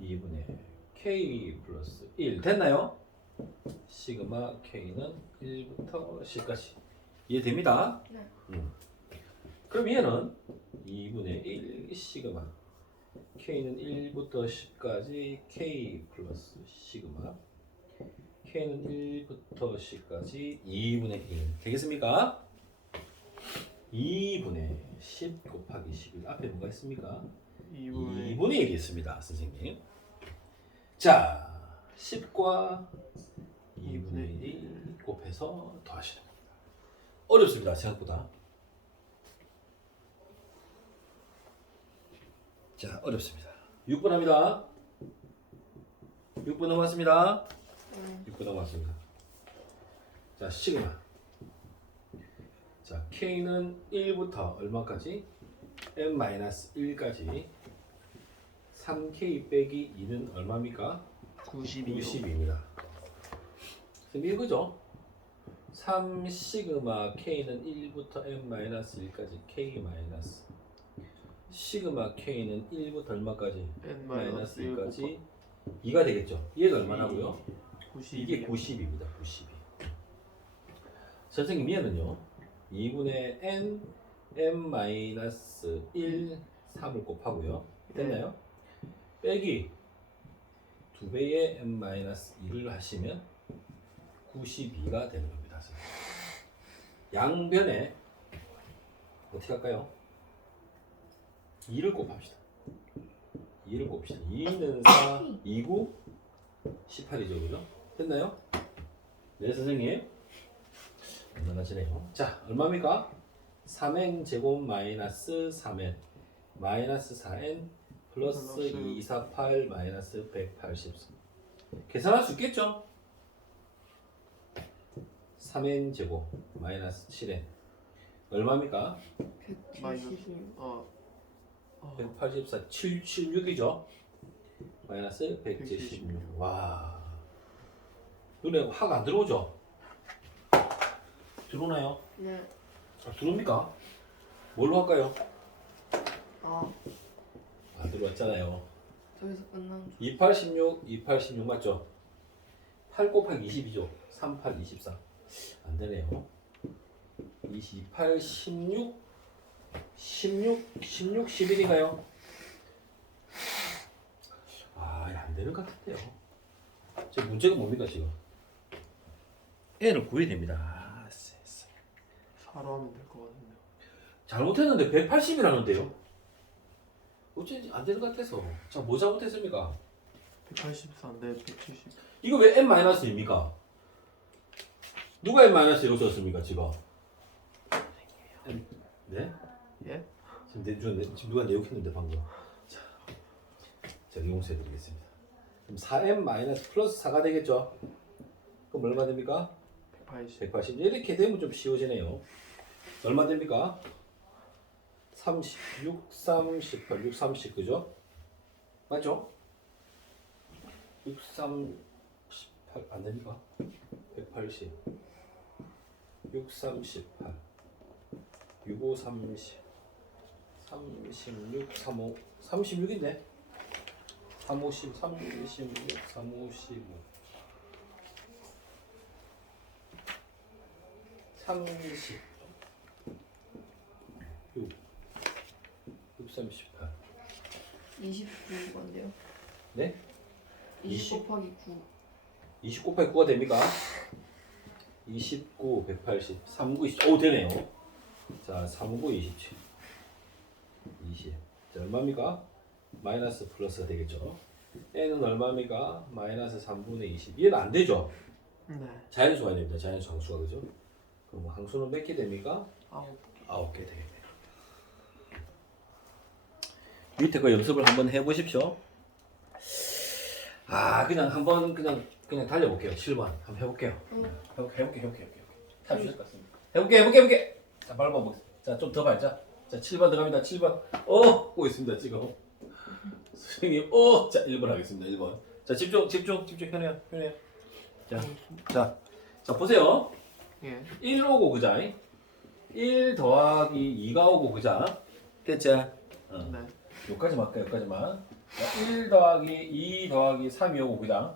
2분의 K 플러스 1 됐나요? 시그마 K는 1부터 10까지 이해됩니다? 네. 그럼 얘는 2분의 1 시그마 K는 1부터 10까지 K 플러스 시그마 K는 1부터 10까지 2분의 1 되겠습니까? 2분의 10 곱하기 11 앞에 뭐가 있습니까? 2분의 2분의 1이 있습니다 선생님. 자 10과 2분의 1이 곱해서 더하시는 겁니다. 어렵습니다 생각보다. 자 어렵습니다. 6번 합니다. 6번 넘어왔습니다. 6번 넘어왔습니다. 자 시그마 자 K는 1부터 얼마까지? n-1까지 3K 빼기 2는 얼마입니까? 92요. 90입니다. 선생님 이거죠? 3 시그마 K는 1부터 n-1까지 K 마이너스 시그마 K는 1부터 얼마까지? n-1까지 2가 되겠죠? 얘가 얼마나고요? 92. 이게 90입니다. 92. 선생님 얘는요 2분의 n-1 3을 곱하고요 됐나요? 빼기 2배의 n-2를 하시면 92가 되는 겁니다. 양변에 어떻게 할까요? 2를 곱합시다. 2를 곱합시다. 2는 4, 2구 18이죠. 그죠? 됐나요? 네 선생님. 얼마나지네요. 자 얼마입니까? 3n 제곱 마이너스 3n 마이너스 4n 플러스 248 마이너스 184 계산할 수 있겠죠? 3n 제곱 마이너스 7n 얼마입니까? 176. 184 776이죠? 마이너스 176 와 눈에 화가 안 들어오죠? 들어오나요? 네. 들어옵니까? 뭘로 할까요? 아, 안 들어왔잖아요. 저기서 끝난 줄. 286 맞죠? 8 곱하기 20이죠? 38, 24. 안 되네요. 28, 16, 11인가요? 안 되는 것 같은데요. 지금 문제가 뭡니까, 지금? n을 구해야 됩니다. 4로 하면 될 것 같은데요. 잘못했는데 180이라는데요. 어쩐지 안 되는 것 같아서. 자, 뭐 잘못했습니까? 184인데 170. 이거 왜 n-입니까? 누가 n-1을 썼습니까, 지금? 네? 예? 지금 누가 내욕했는데 방금. 자, 제가 용서해드리겠습니다. 그럼 4n- 플러스 4가 되겠죠? 그럼 얼마 됩니까? 180. 180. 이렇게 되면 좀 쉬워지네요. 얼마 됩니까? 36, 38, 6, 30 그죠? 맞죠? 6, 3, 18 안 됩니까? 180, 6, 3, 18, 6, 5, 30, 36, 35, 36인데? 3, 50, 36, 3, 55, 30, 6, 6, 38. 29번데요. 네? 20 곱하기 9. 20 곱하기 9가 됩니까? 29, 180, 39, 27. 오, 되네요. 자, 39, 27. 20. 자, 얼마입니까? 마이너스 플러스가 되겠죠. n은 얼마입니까? 마이너스 3분의 20. 얘는 안 되죠? 네. 자연수가 됩니다. 자연수 항수가, 그죠? 그럼 항수는 몇 개 됩니까? 9개. 9개 되겠네요. 밑에 거 연습을 한번 해보십시오. 아, 그냥 한번 그냥 달려볼게요. 7번 한번 해볼게요. 해볼게. 타주실 것 같습니다. 해볼게. 자, 밟아보겠습니다. 자, 좀 더 밟자. 자, 7번 들어갑니다. 7번. 오고 있습니다. 지금. 선생님, 자, 1번 하겠습니다. 1번. 자, 집중. 현우야. 자, 보세요. 예. 1 오고 그자. 1 더하기 2가 오고 그자. 됐지? 네. 여기까지만 할까요? 여기까지만. 1 더하기 2 더하기 3이 오고 그다.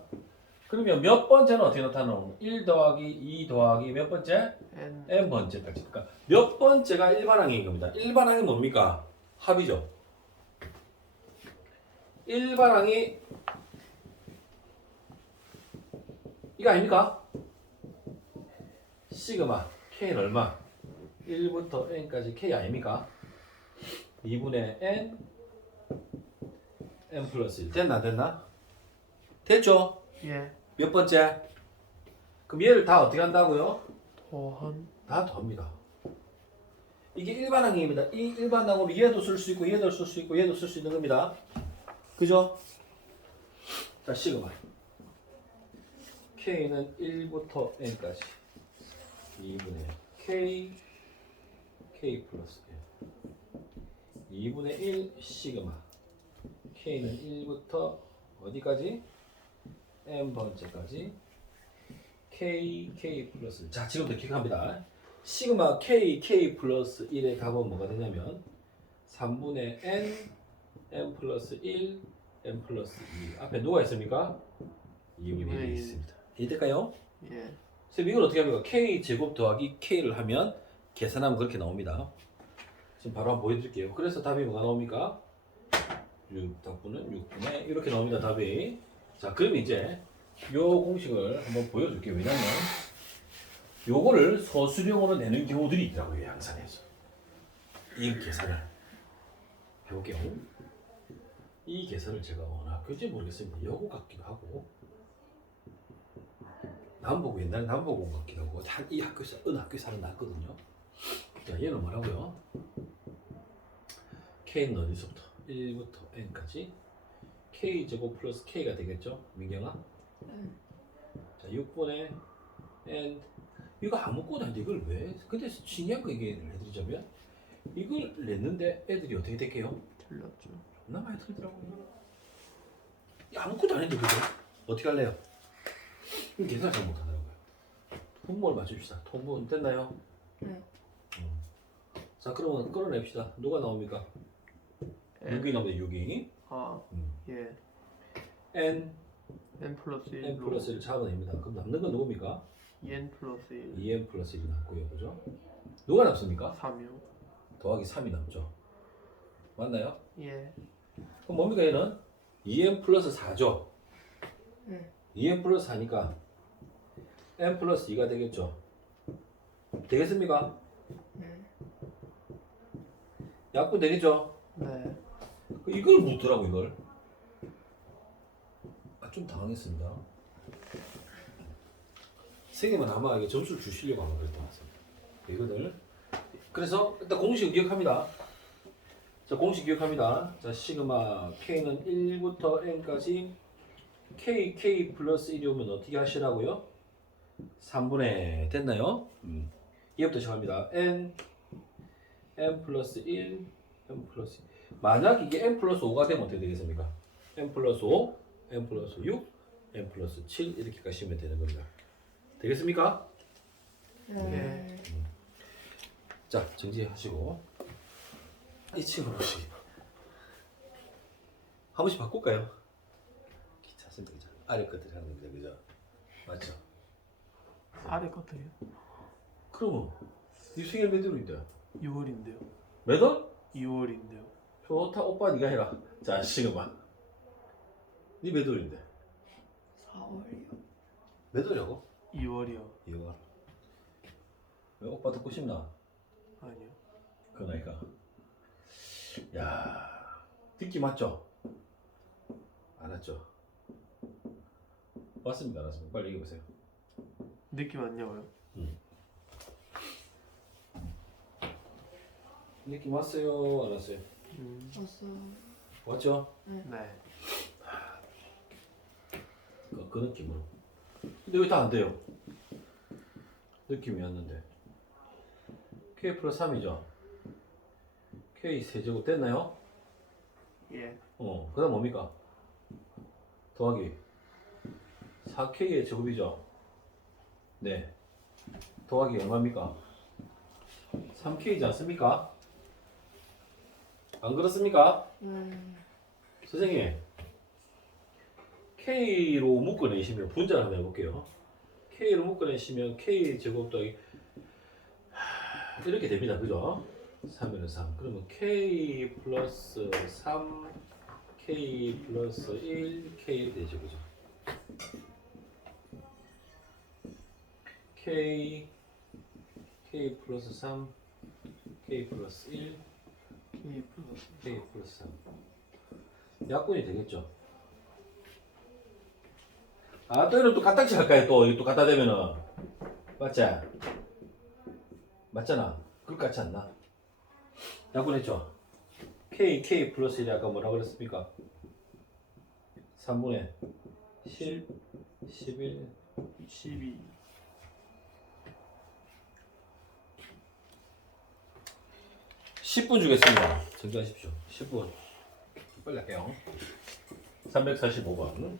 그러면 몇 번째는 어떻게 나타나노? 1 더하기 2 더하기 몇 번째? N. n 번째까지. 그러니까 몇 번째가 일반항인 겁니다. 일반항이 뭡니까? 합이죠. 일반항이 이거 아닙니까? 시그마 k는 얼마? 1부터 n까지 k 아닙니까? 2분의 n 플러스 1 됐나 안 됐나? 됐죠? 예. 몇 번째? 그럼 얘를 다 어떻게 한다고요? 더한. 다 더합니다. 이게 일반항입니다. 이 일반항으로 얘도 쓸 수 있고 얘도 쓸 수 있고 얘도 쓸 수 있는 겁니다. 그죠? 자, 시그마 k는 1부터 n까지 2분의 k 플러스 1 2분의 1 시그마 k는 1부터 어디까지? n번째까지 k 플러스 1. 자, 지금부터 기억합니다. 시그마 k 플러스 1의 값은 뭐가 되냐면 3분의 n 플러스 1 n 플러스 2 앞에 누가 있습니까? 2분의 1이 있습니다. 이해될까요? 예. 선생님 이걸 어떻게 합니까? k 제곱 더하기 k를 하면 계산하면 그렇게 나옵니다. 지금 바로 한번 보여드릴게요. 그래서 답이 뭐가 나옵니까? 6덕분은 6분의 이렇게 나옵니다. 답이. 자, 그럼 이제 요 공식을 한번 보여줄게요. 왜냐면 요거를 서술형으로 내는 경우들이 있더라고요. 양산에서. 이 계산을 해볼게요. 이 계산을 제가 어느 학교인지 모르겠습니다. 여고 같기도 하고 남보고 옛날에 남보고 온 것 같기도 하고 이 학교에서 어느 학교에서 하는 났거든요. 자, 얘는 뭐라고요? k는 어디서부터? 1부터 n까지 k제곱 플러스 k가 되겠죠? 민경아? 자, 6분의 n 이거 아무것도 아닌데 이걸 왜? 근데 중요한 거 얘기를 해드리자면 이걸 냈는데 애들이 어떻게 될게요? 틀렸죠. 나 많이 틀리더라고요. 아무것도 아닌데 그죠? 어떻게 할래요? 계산 잘 못하더라고요. 통분을 맞춰줍시다. 통분 됐나요? 네. 자, 그러면 끌어냅시다. 누가 나옵니까? 6이 나오면 6이 예. n 플러스 1. n 플러스 1 잡아냅니다. 그럼 남는 건 누굽니까? 2N 플러스 1. 2n 플러스 1이 남고요. 그죠? 누가 남습니까? 3요. 더하기 3이 남죠. 맞나요? 예. 그럼 뭡니까 얘는? 2n 플러스 4죠? 네. 2n 플러스 4니까 n 플러스 2가 되겠죠? 되겠습니까? 네. 약분 되겠죠? 네. 이걸 묻더라고 이걸. 좀 당황했습니다. 세 개만 아마 이게 점수를 주시려고 아마 그랬던 것 같습니다. 이거를 그래서 일단 공식 기억합니다. 자 공식 기억합니다. 자 시그마 K는 1부터 N까지 K 플러스 1이 오면 어떻게 하시라고요? 3분의 됐나요? 이제부터 시작합니다. N 플러스 1 N 플러스 1. 만약 이게 N 플러스 5가 되면 어떻게 되겠습니까? N 플러스 5 N 플러스 6 N 플러스 7 이렇게 가시면 되는 겁니다. 되겠습니까? 네. 자 정지하시고 이 친구 보시기 한 번씩 바꿀까요? 귀찮습니다. 그죠? 아래 것들 하는 겁니다. 그죠? 맞죠? 아래 것들이요? 그러면 이 생일 몇 월인데? 6월인데요. 몇 월? 2월인데요. 좋다 오빠 네가 해라. 자 시그마 니 몇 월인데? 4월이요. 몇 월이라고? 2월이요. 2월. 왜 오빠 듣고 싶나? 아니요. 그 나이가. 야 듣기 맞죠? 안 왔죠? 왔습니다 안 왔습니다. 빨리 얘기해보세요. 느낌 왔냐고요? 느낌 왔어요 안 왔어요? 왔어요. 왔죠? 네. 그 느낌으로. 근데 왜 다 안 돼요? 느낌이 왔는데. K 플러스 3이죠? K 세제곱 됐나요? 예. 그 다음 뭡니까? 더하기 4K의 제곱이죠? 네. 더하기 얼마입니까? 3K이지 않습니까? 안 그렇습니까? 선생님 K로 묶어내시면 분자를 한번 해볼게요. K로 묶어내시면 K 제곱 더하기 이렇게 됩니다. 그죠? 3에는 3. 그러면 K 플러스 3 K 플러스 1 K 되죠. 그죠? K 플러스 3 K 플러스 1 K 플러스. K 플러스 3 약분이 되겠죠? 아, 또 이런 또 까딱지 할까요? 또 이거 또 갖다 대면은 맞지? 맞잖아. 그럴 것 같지 않나? 약분했죠? K 플러스 1이 아까 뭐라 그랬습니까? 3분의 10 11 12. 10분 주겠습니다. 정리하십시오. 10분. 빨리 할게요. 345번.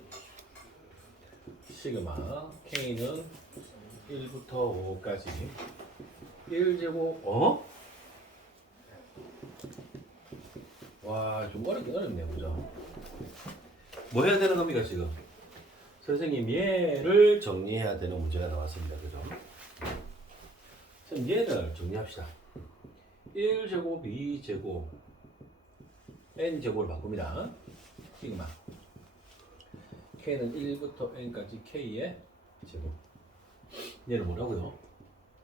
시그마 K는 1부터 5까지 1제곱 와, 좀 어렵긴 어렵네요. 그죠? 뭐 해야 되는 겁니까, 지금? 선생님, 얘를 정리해야 되는 문제가 나왔습니다. 그죠? 그럼 얘를 정리합시다. 1제곱, 2제곱, n제곱을 바꿉니다. 시그마 K는 1부터 n까지 K의 제곱. 얘는 뭐라고요?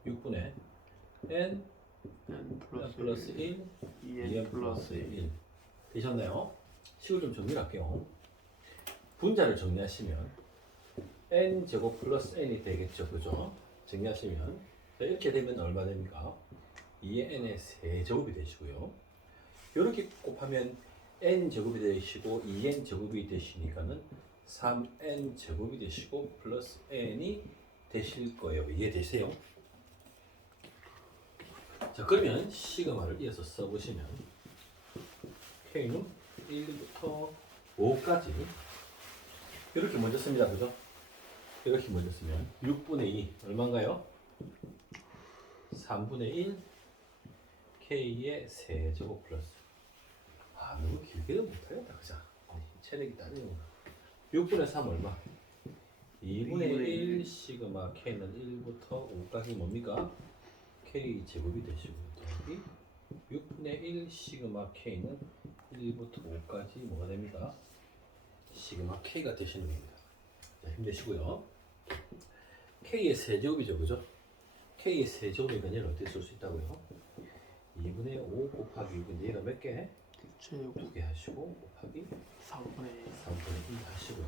6분의 n N 플러스 1 2N 2n 플러스 플러스 1 되셨나요? 식을 좀 정리할게요. 분자를 정리하시면 n 제곱 플러스 n이 되겠죠, 그죠? 정리하시면 자, 이렇게 되면 얼마 됩니까? 2의 n의 세제곱이 되시고요. 이렇게 곱하면 n 제곱이 되시고 2n 제곱이 되시니까는 3n 제곱이 되시고 플러스 n이 되실 거예요. 이해되세요? 자, 그러면 시그마를 이어서 써보시면 K는 1부터 5까지 이렇게 먼저 씁니다. 그죠? 이렇게 먼저 쓰면 6분의 2 얼마인가요? 3분의 1 K의 세제곱 플러스 너무 길게는 못하겠다. 그죠? 체력이 딸리는 거 6분의 3 얼마? 2분의 1 시그마 K는 1부터 5까지 뭡니까? K 제곱이 되시고 더하기 6분의 1 시그마 K는 1부터 5까지 뭐가 됩니다? 시그마 K가 되시는 겁니다. 자, 힘내시고요. K의 세제곱이죠. 그죠? K의 세제곱이니까 얘를 어떻게 쓸 수 있다고요? 2분의 5 곱하기 6인데 얘가 몇 개? 제곱 2개 하시고 곱하기 4분의 3분의 1 하시고요.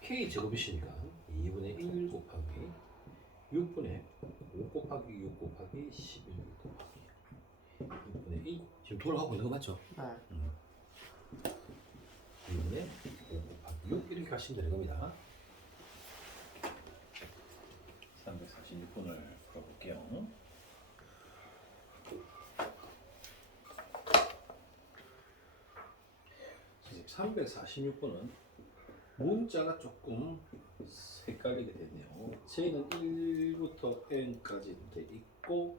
k 제곱이시니까 2분의 1 곱하기 6분의 5 곱하기 6 곱하기 11 곱하기 6분의 1 지금 돌아가고 있는 거 맞죠? 네. 2분의 5 곱하기 6 이렇게 가시면 되는 겁니다. 346번을 풀어볼게요. 346번은 문자가 조금 헷갈리게 됐네요. J는 1부터 N까지 돼 있고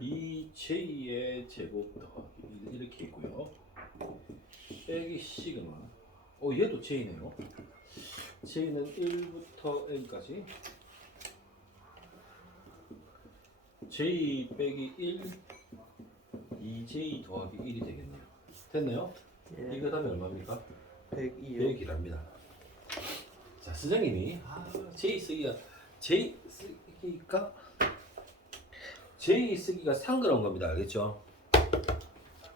이 J의 제곱 더하기 1 이렇게 있고요. 빼기 시그마. 얘도 J네요. J는 1부터 N까지 J 빼기 1 2J 더하기 1이 되겠네요. 됐나요? 예. 이거 다음에 얼마입니까? 102요. 100이랍니다. 자, 선생님이 J 쓰기가 상그러운 겁니다. 알겠죠?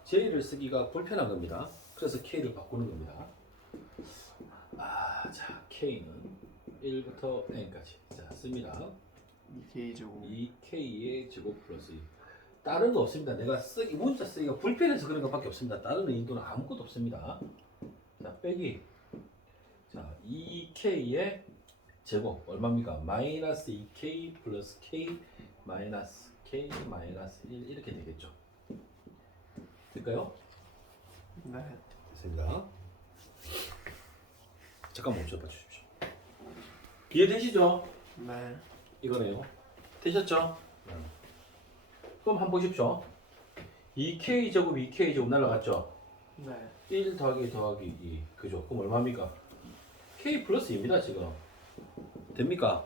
J를 쓰기가 불편한 겁니다. 그래서 K를 바꾸는 겁니다. 자, K는 1부터 N까지. 자, 씁니다. 2K 제곱 2K의 제곱 플러스 2. 다른 거 없습니다. 내가 문자 쓰기가 불편해서 그런 것밖에 없습니다. 다른 의도는 아무것도 없습니다. 자, 빼기. 자, 2K의 제곱 얼마입니까? 마이너스 2K 플러스 K 마이너스 K 마이너스 1 이렇게 되겠죠. 될까요? 네. 됐습니다. 잠깐 멈춰봐 주십시오. 이해되시죠? 네. 이거네요. 되셨죠? 그럼 한번 보십시오. 2K 제곱 2K 제곱 날라갔죠? 네. 1 더하기 더하기 2 그죠? 그럼 얼마입니까? K 플러스 2입니다 지금. 됩니까?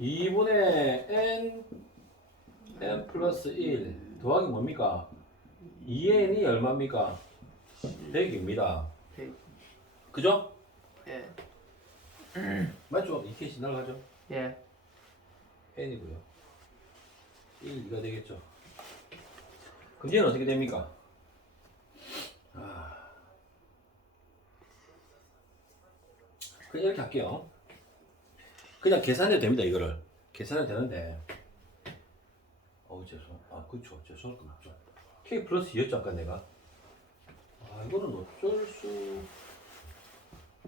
2분의 N 플러스 1 더하기 뭡니까? 2N이 얼마입니까? 100입니다. 100. 그죠? 예. 맞죠? 2K씩 날아가죠? 예. N이고요. 1, 2가 되겠죠? 그럼 얘는 어떻게 됩니까? 그냥 이렇게 할게요. 그냥 계산해도 됩니다, 이거를. 계산해도 되는데. 그쵸. 죄송할 건 없죠. K 플러스 2였죠, 아까 내가. 이거는 어쩔 수.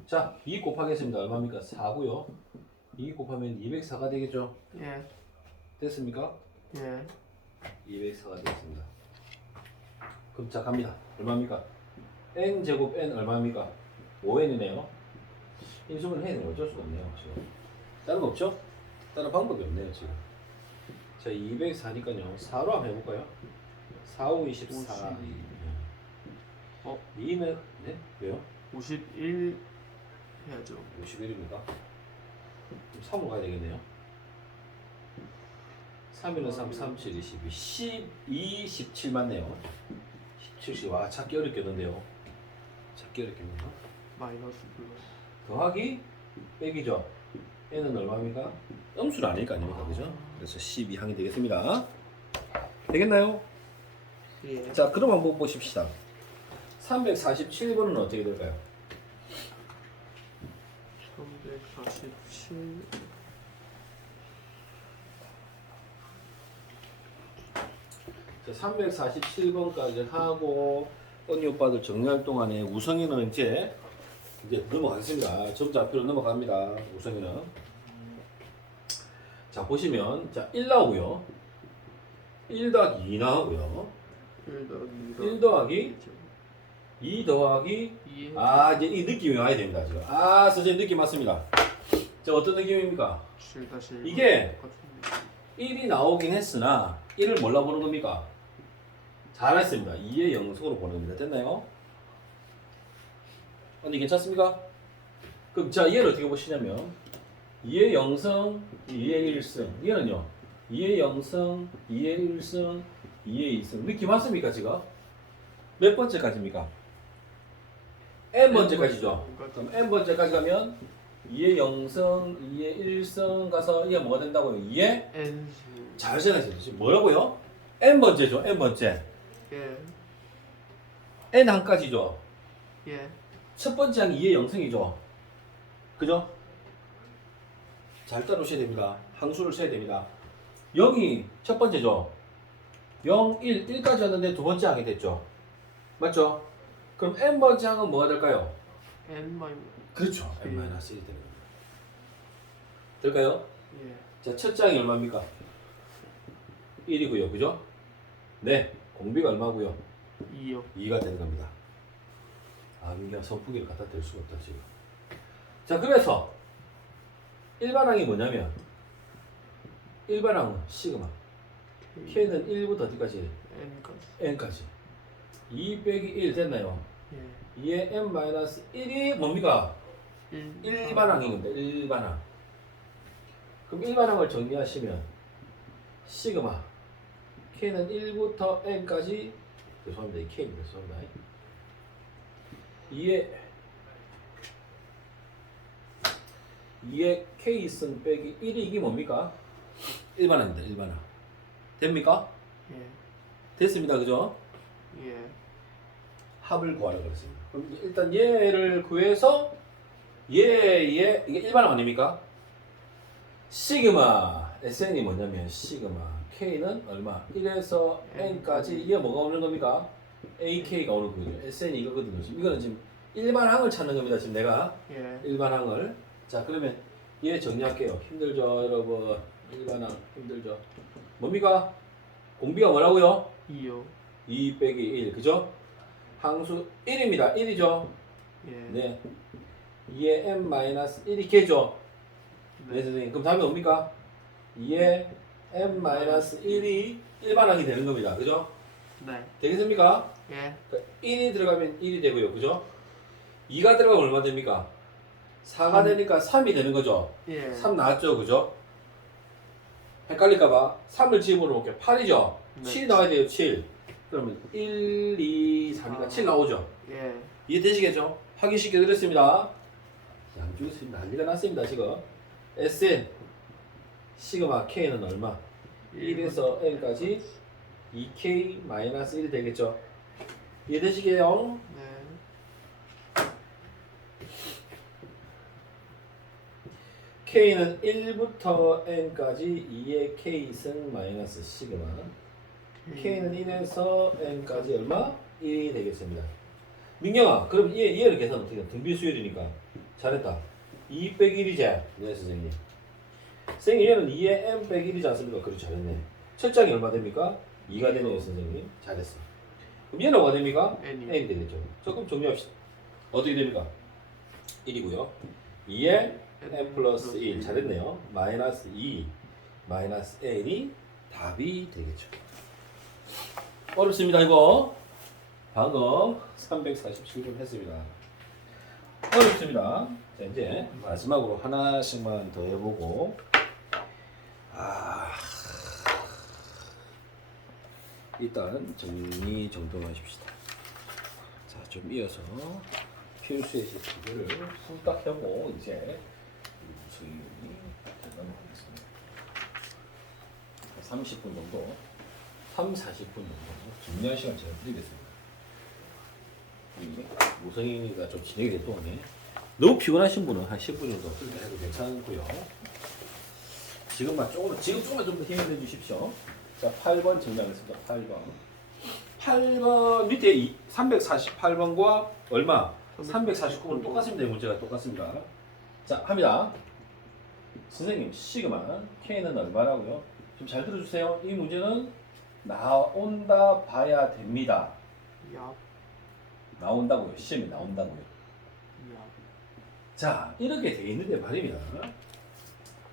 자, 2 곱하겠습니다. 얼마입니까? 4고요. 2 곱하면 204가 되겠죠? 예. 됐습니까? 예. 204가 되겠습니다. 그럼 자, 갑니다. 얼마입니까? N 제곱 N 얼마입니까? 5N이네요. 인수분 해야 되는 어쩔 수가 없네요, 지금. 다른 거 없죠? 다른 방법이 없네요, 지금. 자, 204니까요. 4로 한번 해볼까요? 4, 5, 24. 2는, 네? 왜요? 51 해야죠. 51입니까? 3으로 가야 되겠네요. 3일은 3, 3, 7, 22. 12, 17 맞네요. 17씩. 와, 찾기 어렵겠는데요. 찾기 어렵겠네요. 마이너스 플러스. 더하기 빼기죠. n은 얼마입니까? 음수는 아닐 거 아닙니까? 그죠? 그래서 12항이 되겠습니다. 되겠나요? 예. 자, 그럼 한번 보십시다. 347번은 어떻게 될까요? 347. 자, 347번까지 하고 언니 오빠들 정리할 동안에 우성이는 이제 넘어가겠습니다. 점자표로 넘어갑니다. 우성이는. 자, 보시면 자, 1 나오고요. 1 더하기 2 나오고요. 1 더하기 1 더하기 2 더하기 2. 이제 이 느낌이 와야 됩니다. 지금. 선생님 느낌 맞습니다. 자, 어떤 느낌입니까? 7 다시 1. 이게 1이 나오긴 했으나 1을 뭘로 보는 겁니까? 잘했습니다. 2의 영성으로 보는 겁니다. 됐나요? 언니 괜찮습니까? 그럼 자, 얘를 어떻게 보시냐면 2의 영성, 2의 1승. 얘는요. 2의 영성, 2의 1승, 2의 2승. 느낌 맞습니까 지금? 몇 번째까지입니까? n번째까지죠. 그럼 n번째까지 가면 2의 영성, 2의 1승 가서 이게 뭐가 된다고요? 2의 N 잘 생각해주세요. 지금 뭐라고요? n번째죠. n번째. 예. n 항까지죠. 예. 첫 번째 항이 2의 영승이죠. 그죠? 잘 따라오셔야 됩니다. 항수를 써야 됩니다. 0이 첫 번째죠. 0, 1, 1까지 왔는데 두 번째 항이 됐죠. 맞죠? 그럼 n번째 항은 뭐가 될까요? N 마이너스. 그렇죠. n-1이 되는 겁니다. 될까요? 예. 자, 첫째 항이 얼마입니까? 1이고요. 그죠? 네. 공비가 얼마고요? 2요. 2가 되는 겁니다. 아, 민기가 선풍기를 갖다 댈 수가 없다, 지금. 자, 그래서 일반항이 뭐냐면 일반항은 시그마 K는 1부터 어디까지? N까지. N까지 2 빼기 1 됐나요? 예. 2의 N-1이 뭡니까? 1. 일반항인 겁니다. 일반항. 그럼 일반항을 정리하시면 시그마 K는 1부터 N까지 죄송합니다. 이 K입니다. 죄송합니다. 2의 K승 빼기 1이 이게 뭡니까? 일반항입니다. 일반항. 됩니까? 예. 됐습니다. 그죠? 예. 합을 구하라 그랬습니다. 그럼 이제 일단 얘를 구해서 얘의 이게 일반항 아닙니까? 시그마 SN이 뭐냐면 시그마 K는 얼마? 1에서 N까지 이게 뭐가 오는 겁니까? AK가 오는 거죠. SN이 이거거든요. 지금 이거는 지금 일반항을 찾는 겁니다. 지금 내가 예. 일반항을. 자, 그러면 얘 정리할게요. 힘들죠, 여러분. 일반항 힘들죠. 뭡니까? 공비가 뭐라고요? 2요. 2 빼기 1, 그죠? 항수 1입니다. 1이죠? 예. 네. 2의 n-1이 개죠? 네, 선생님. 그럼 답이 뭡니까? 2의 n-1이 일반항이 되는 겁니다. 그죠? 네. 되겠습니까? 예. 1이 들어가면 1이 되고요. 그죠? 2가 들어가면 얼마 됩니까? 4가 되니까 3이 되는 거죠? 예. 3 나왔죠? 그죠? 헷갈릴까봐 3을 집어넣어 볼게요. 8이죠? 네. 7이 나와야 돼요. 7. 그러면 1, 2, 3이니까 7 나오죠? 예. 이해되시겠죠? 확인시켜 드렸습니다. 양쪽에서 난리가 났습니다. 지금 SN 시그마 K는 얼마? 1에서 N까지 2K-1 되겠죠? 이해되시게요? 네. K는 1부터 N까지 2의 K승 마이너스 시그마 K는 1에서 N까지 얼마? 1이 되겠습니다. 민경아, 그럼 얘를 계산 어떻게 해? 등비 수열이니까 잘했다. 2 빼기 1이지? 네, 선생님. 선생님, 얘는 2의 N 빼기 1이지 않습니까? 그렇죠, 잘했네. 첫 장이 얼마 됩니까? 2가 되네요, 선생님. 잘했어. 그럼 얘는 뭐가 됩니까? N이요. N이 되겠죠. 조금 정리합시다. 어떻게 됩니까? 1이고요. 2의 N 플러스 1. 잘했네요. 마이너스 2, 마이너스 N이 답이 되겠죠. 어렵습니다, 이거. 방금 347분 했습니다. 어렵습니다. 자, 이제 마지막으로 하나씩만 더 해보고, 일단 정리정돈하십시다. 자, 좀 이어서 필수의 시스템을 후딱 하고 이제 무수히 결과하겠습니다. 30분 정도, 40분 정도 정리할 시간 제가 드리겠습니다. 무성이가 좀 진행이 될 동안에 너무 피곤하신 분은 한 10분 정도 해도 괜찮고요. 지금 조금만 좀 더 힘을 내주십시오. 자, 8번 정리하겠습니다. 8번 밑에 348번과 얼마? 349번 똑같습니다. 이 문제가 똑같습니다. 자, 합니다. 선생님, 시그마 K는 얼마라고요? 좀 잘 들어주세요. 이 문제는 나온다 봐야 됩니다. 야. 나온다고요. 시험이 나온다고요. 야. 자, 이렇게 돼 있는데 말입니다.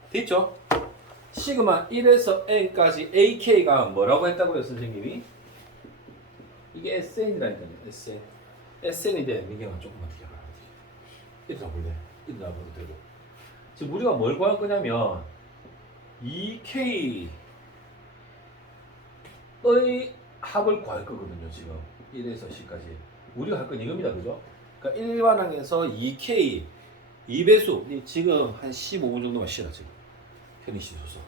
됐죠? 시그마 1에서 n까지 ak가 뭐라고 했다고요, 선생님이? 이게 SN이라니까요. SN. SN인데 민경아 조금만 기다려. 일어나 볼래? 일어나 봐도 되고. 지금 우리가 뭘 구할 거냐면 2K의 합을 구할 거거든요. 지금 1에서 10까지. 우리가 할 건 이겁니다. 그죠? 그러니까 일반항에서 2K 2배수 지금 한 15분 정도만 쉬라 지금. 편히 쉬셔서.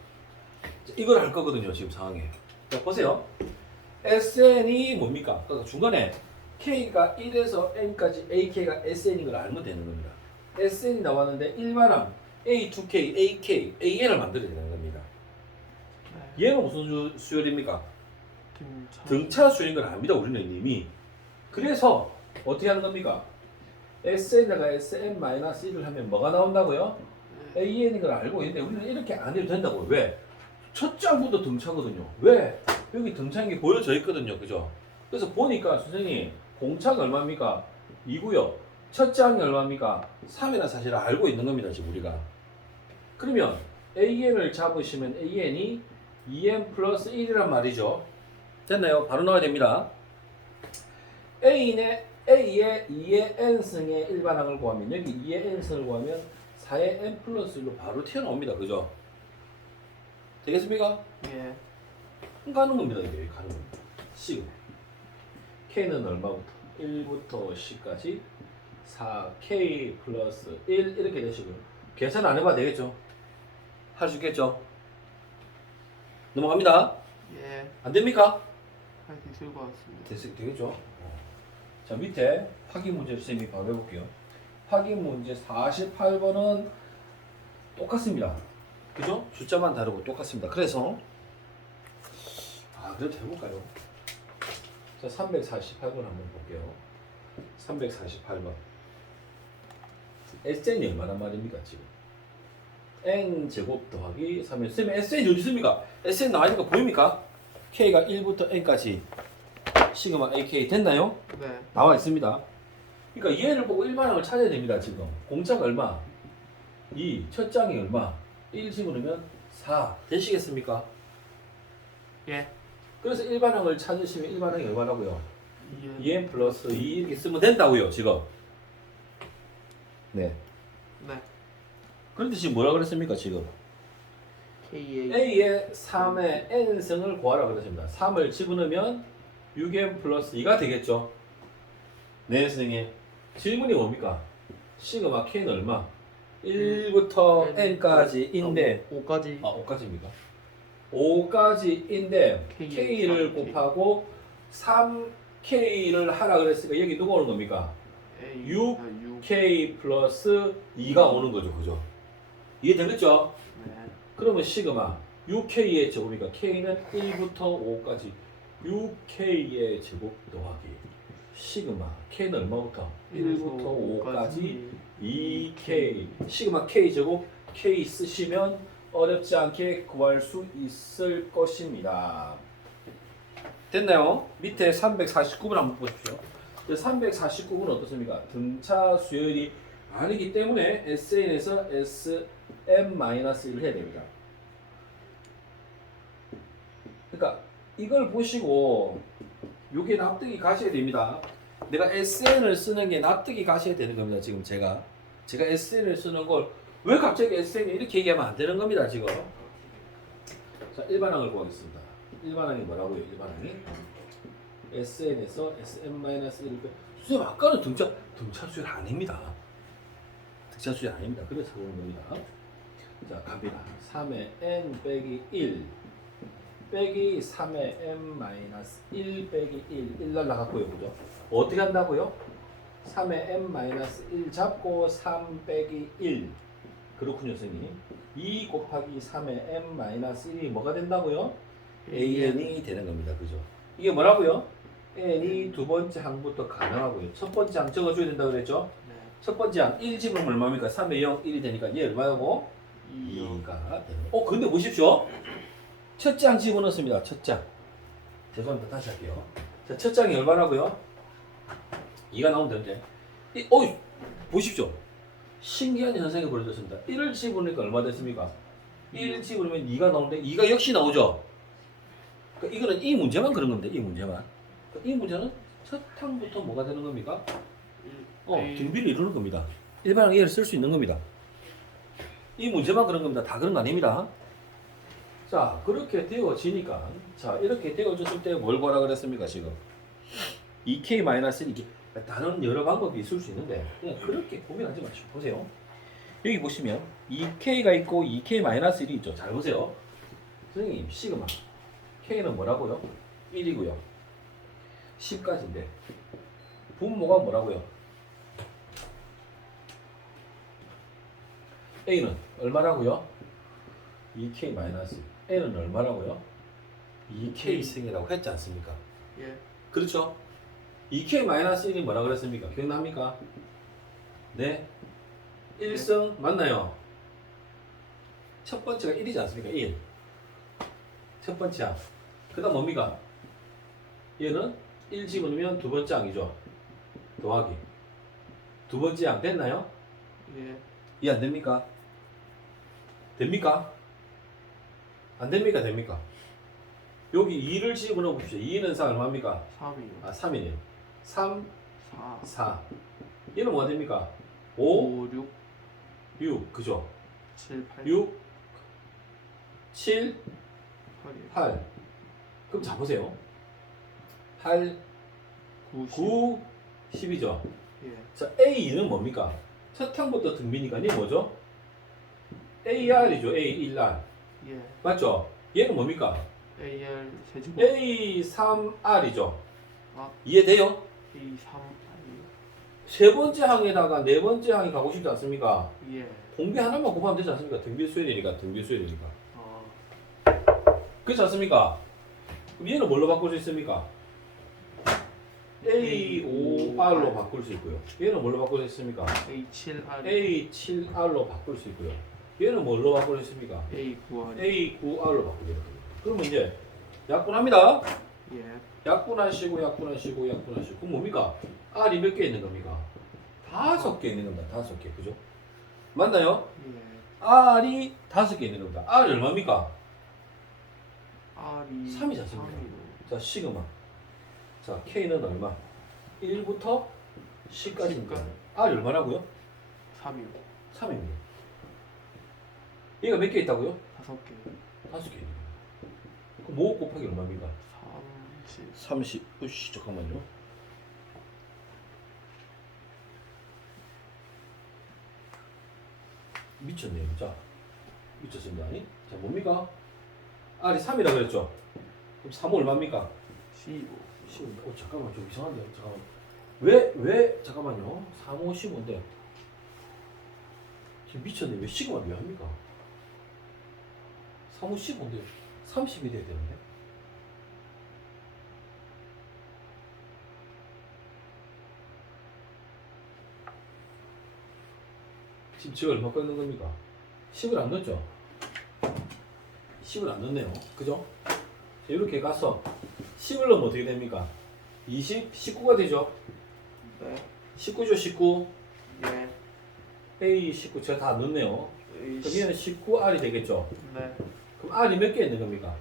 이걸 할 거거든요. 지금 상황에. 자, 보세요. SN이 뭡니까? 그러니까 중간에 K가 1에서 N까지 AK가 SN인 걸 알면 되는 겁니다. SN이 나왔는데 일반항 A2K, AK, AN을 만들어야 되는 겁니다. 네. 얘는 무슨 수열입니까? 등차. 등차 수열인 걸 압니다. 우리는 이미. 그래서 어떻게 하는 겁니까? SN에다가 SN-1을 하면 뭐가 나온다고요? 네. AN인 걸 알고 있는데 우리는 이렇게 안 해도 된다고. 왜? 첫 장부터 등차거든요. 왜? 여기 등차인 게 보여져 있거든요. 그죠? 그래서 보니까 선생님 공차가 얼마입니까? 2고요. 첫 장이 얼마입니까? 3이나 사실 알고 있는 겁니다. 지금 우리가. 그러면 AN을 잡으시면 AN이 2N 플러스 1이란 말이죠. 됐나요? 바로 나와야 됩니다. A의 2의 N승의 일반항을 구하면 여기 2의 N승을 구하면 4의 N 플러스 1로 바로 튀어나옵니다. 그죠? 되겠습니까? 예. 가는 겁니다. 이게 가는 겁니다. 시그마. K는 얼마부터? 1부터 10까지 4K 플러스 1 이렇게 되시고요. 계산 안 해봐도 되겠죠? 할 수 있겠죠? 넘어갑니다. 예. 안 됩니까? 할 수 있을 것 같습니다. 되겠죠? 자, 밑에 확인 문제 선생님이 바로 해볼게요. 확인 문제 48번은 똑같습니다. 그죠? 숫자만 다르고 똑같습니다. 그래서 그래도 해볼까요? 자, 348번 한번 볼게요. 348번. SN이 얼마나 말입니까, 지금? N제곱 더하기 3의 선생님, SN이 어디 있습니까? SN 나와있는 거 보입니까? K가 1부터 N까지 시그마 AK 됐나요? 네. 나와 있습니다. 그러니까 얘를 보고 일반항을 찾아야 됩니다. 지금 공차가 얼마? 2, 첫 장이 얼마? 1 집어넣으면 4 되시겠습니까? 예. 그래서 일반항을 찾으시면 일반항이 얼마라고요? 예. 2n 플러스 2 이렇게 쓰면 된다고요. 지금. 네. 네. 그런데 지금 뭐라 그랬습니까? 지금 KA. A의 3의 n승을 구하라 그랬습니다. 3을 집어넣으면 6n 플러스 2가 되겠죠. 네, 선생님. 질문이 뭡니까? 시그마 K는 얼마? 1부터 n까지인데 5까지. 5까지입니까? 5까지인데 K를 3K. 곱하고 3K를 하라 그랬으니까 여기 누가 오는 겁니까? 6 K 플러스 2가 오는 거죠. 그죠? 이해되겠죠? 네. 그러면 시그마 6K의 제곱이니까 K는 1부터 5까지 6K의 제곱 더하기 시그마 K는 얼마부터? 1부터 5까지 2K 시그마 K 제곱 K 쓰시면 어렵지 않게 구할 수 있을 것입니다. 됐나요? 밑에 349번 한번 보십시오. 349번은 어떻습니까? 등차 수열이 아니기 때문에 SN에서 SM-1 해야 됩니다. 그러니까 이걸 보시고 이게 납득이 가셔야 됩니다. 내가 SN을 쓰는 게 납득이 가셔야 되는 겁니다. 지금 제가 SN을 쓰는 걸 왜 갑자기 SN이 이렇게 얘기하면 안 되는 겁니다. 지금. 자, 일반항을 구하겠습니다. 일반항이 뭐라고요? 일반항이 SN에서 SM-1 선생님 아까는 등차 수열 아닙니다. 등차 수열 아닙니다. 그래서 그런 겁니다. 자, 갑니다. 3의 n 빼기 1 빼기 3의 n-1 빼기 1 날라갔고요. 그죠? 어떻게 한다고요? 3의 n-1 잡고 3 빼기 1 그렇군요, 선생님. 2 곱하기 3의 n-1이 뭐가 된다고요? AN이 되는 겁니다. 그죠? 이게 뭐라고요? N이 두 번째 항부터 가능하고요. 첫 번째 항 적어줘야 된다고 그랬죠? 네. 첫 번째 항 1 집으면 얼마입니까? 3의 0, 1이 되니까 얘 얼마고? 2요. 2가 되는 거. 근데 보십시오. 첫 장 집어넣습니다. 첫 장. 죄송합니다. 다시 할게요. 자, 첫 장이 얼마라고요? 2가 나오면 되는데. 보십시오. 신기한 현상이 벌어졌습니다. 1을 집어넣으니까 얼마 됐습니까? 1을 집어넣으면 2가 나오는데 2가 역시 나오죠? 그러니까 이거는 이 문제만 그런 겁니다. 이 문제만. 그러니까 이 문제는 첫 항부터 뭐가 되는 겁니까? 등비를 이루는 겁니다. 일반항 얘를 쓸 수 있는 겁니다. 이 문제만 그런 겁니다. 다 그런 거 아닙니다. 자, 그렇게 되어지니까, 자, 이렇게 되어졌을 때 뭘 구하라 그랬습니까, 지금? 2K-1 이게 다른 여러 방법이 있을 수 있는데, 그냥 그렇게 고민하지 마시고, 보세요. 여기 보시면, 2K가 있고 2K-1이 있죠. 잘 보세요. 선생님, 시그마. K는 뭐라고요? 1이고요. 10까지인데 분모가 뭐라고요? A는 얼마라고요? 2K 마이너스 N은 얼마라고요? 2K 승이라고 했지 않습니까? 예. 그렇죠? 2K 마이너스 1이 뭐라 그랬습니까? 기억납니까? 네. 1승 맞나요? 첫 번째가 1이지 않습니까? 1. 첫 번째 항. 그 다음 뭡니까? 얘는 1 집어넣으면 두 번째 항이죠. 더하기. 두 번째 항 됐나요? 예. 이해 안 됩니까? 됩니까? 안 됩니까? 됩니까? 여기 2를 집어넣어 봅시다. 2는 4 얼마입니까? 3이요. 아, 3이네요. 3, 4. 4. 얘는 뭐가 됩니까? 5, 5, 6, 6. 그죠? 7, 8. 6, 7, 8이요. 8. 그럼 잡으세요. 8, 9, 10. 9, 10이죠. 예. 자, A는 뭡니까? 첫 항부터 등비니까 얘 뭐죠? AR이죠. A1R. 예. 맞죠? 얘는 뭡니까? AR 세제곱. A3R이죠. 아. 이해돼요? A 3 아니요. 세 번째 항에다가 네 번째 항이 가고 싶지 않습니까? 예. 공비 하나만 곱하면 되지 않습니까? 등비수해야 되니까, 등비수해야 되니까. 아. 그렇지 않습니까? 그럼 얘는 뭘로 바꿀 수 있습니까? A5R로 바꿀 수 있고요. 얘는 뭘로 바꿀 수 있습니까? A 7 R. A7R로 바꿀 수 있고요. 얘는 뭘로 바꿀 수 있습니까? A 9 R. A9R로 바꾸게 됩니다. 그러면 이제 약분합니다. 예. 약분하시고 약분하시고 약분하시고 그럼 뭡니까? R이 몇 개 있는 겁니까? 5개 있는 겁니다. 5개. 그죠? 맞나요? 예. R이 5개 있는 겁니다. R이 얼마입니까? R이 3이지 않습니까? 3이요. 자, 시그마. 자, K는 얼마? 1부터 10까지입니다. 10까지. R이 얼마라고요? 3이요. 3입니다. 얘가 몇 개 있다고요? 5개. 5개 있는 거예요. 그럼 5 곱하기 얼마입니까? 30. 30. 으씨, 잠깐만요. 미쳤네요. 자, 미쳤습니다. 아니? 자, 뭡니까? R이 3이라고 그랬죠? 그럼 3은 얼마입니까? 15. 15. 잠깐만, 좀 이상한데요. 잠깐만. 왜, 잠깐만요. 3, 5, 15인데. 지금 미쳤네. 왜 시그마 몇 합니까? 3, 5, 15인데 30이 돼야 되는데. 지금 제가 얼마 깎는 겁니까? 10을 안 넣었죠? 10을 안 넣었네요. 그죠? 자, 이렇게 가서 10을 넣으면 어떻게 됩니까? 20, 19가 되죠? 네. 19죠, 19. 예. A 19 제가 다 넣었네요. A 그럼 얘는 19R이 되겠죠? 네. 그럼 R이 몇 개 있는 겁니까?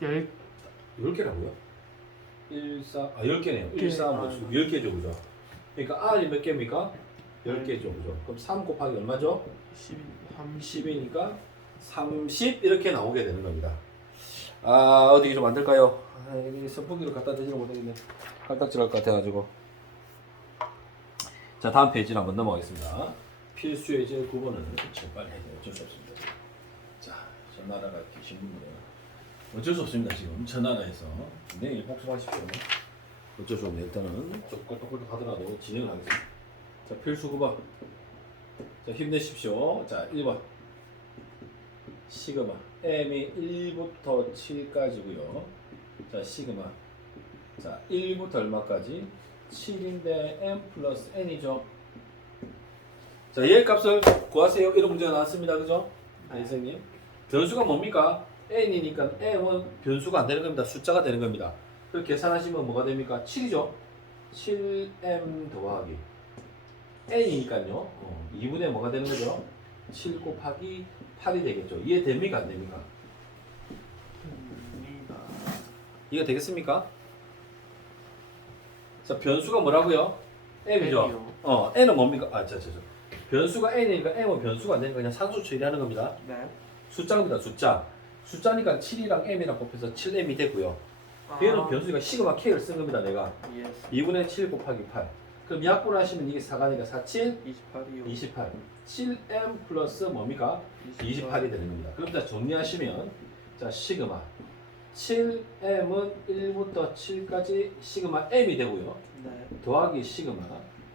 10. 10개라고요? 10개네요. 1, 4, 5, 아. 10개죠, 그죠? 그러니까 R이 몇 개입니까? 10개죠, 그죠? 그럼 3 곱하기 얼마죠? 10. 30. 10이니까 30 이렇게 나오게 되는 겁니다. 아, 어디 좀 만들까요? 아, 여기 선풍기를 갖다 대지는 못하겠네. 깔딱질할 것 같아가지고. 자, 다음 페이지로 한번 넘어가겠습니다. 필수 예제 9번은 빨리 해야 돼요. 어쩔 수 없습니다. 자, 저 나라가 계신 분들은 어쩔 수 없습니다. 지금 저 나라에서 내일 복습하십시오. 어쩔 수 없네. 일단은 좀 꼴떡꼴떡 하더라도 진행을 하겠습니다. 자, 필수 9번. 자, 힘내십시오. 자, 1번. 시그마. M이 1부터 7까지고요. 자, 시그마. 자, 1부터 얼마까지? 7인데 M 플러스 N이죠. 자, 얘 값을 구하세요. 이런 문제가 나왔습니다. 그죠? 네, 선생님. 변수가 뭡니까? N이니까 M은 변수가 안 되는 겁니다. 숫자가 되는 겁니다. 그렇게 계산하시면 뭐가 됩니까? 7이죠? 7M 더하기 N이니까요. 2분의 뭐가 되는 거죠? 7 곱하기 8이 되겠죠. 이해됩니까? 안 됩니까? 이해 되겠습니까? 자, 변수가 뭐라고요? M이죠? N이요. N은 뭡니까? 변수가 N이니까 M은 변수가 안 되니까 그냥 산수 처리하는 겁니다. 네. 숫자입니다. 숫자니까 7이랑 M이랑 곱해서 7M이 되고요. 아. 얘는 변수니까 시그마 K를 쓴 겁니다. 내가 예. 2분의 7 곱하기 8. 그럼 약분하시면 이게 4가니까 4, 7, 28이요. 28. 7M 플러스 뭡니까? 28이 되는 겁니다. 그럼 자 정리하시면 자 시그마 7m은 1부터 7까지 시그마 m이 되고요. 네. 더하기 시그마.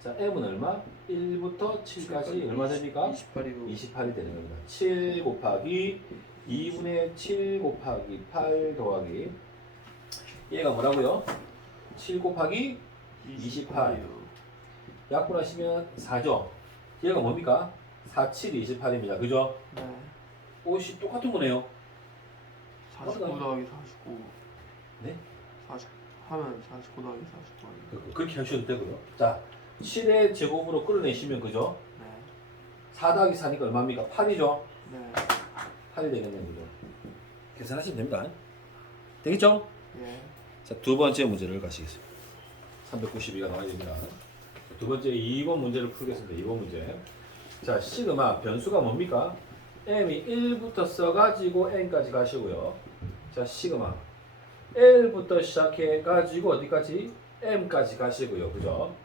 자, m은 얼마? 1부터 7까지 얼마 됩니까? 28이고 28이 되는 겁니다. 7 곱하기 2분의 7 곱하기 8 더하기 얘가 뭐라고요? 7 곱하기 28. 약분하시면 4죠. 얘가 뭡니까? 4, 7, 28입니다. 그죠? 네. 옷이 똑같은 거네요. 49 더하기 49. 네? 40 하면 49 더하기 49 아니에요? 그렇게 하셔도 되고요. 자, 7의 제곱으로 끌어내시면 그죠? 네. 4 더하기 4니까 얼마입니까? 8이죠? 네. 8이 되겠네요. 그죠? 계산하시면 됩니다. 되겠죠? 예. 자, 두 번째 문제를 가시겠습니다. 392가 나와야 됩니다. 두 번째 2번 문제를 풀겠습니다. 2번 문제. 자, 시그마 변수가 뭡니까? m이 1부터 써가지고 n까지 가시고요. 자, 시그마 L부터 시작해 가지고 어디까지? m까지 가시고요. 그죠?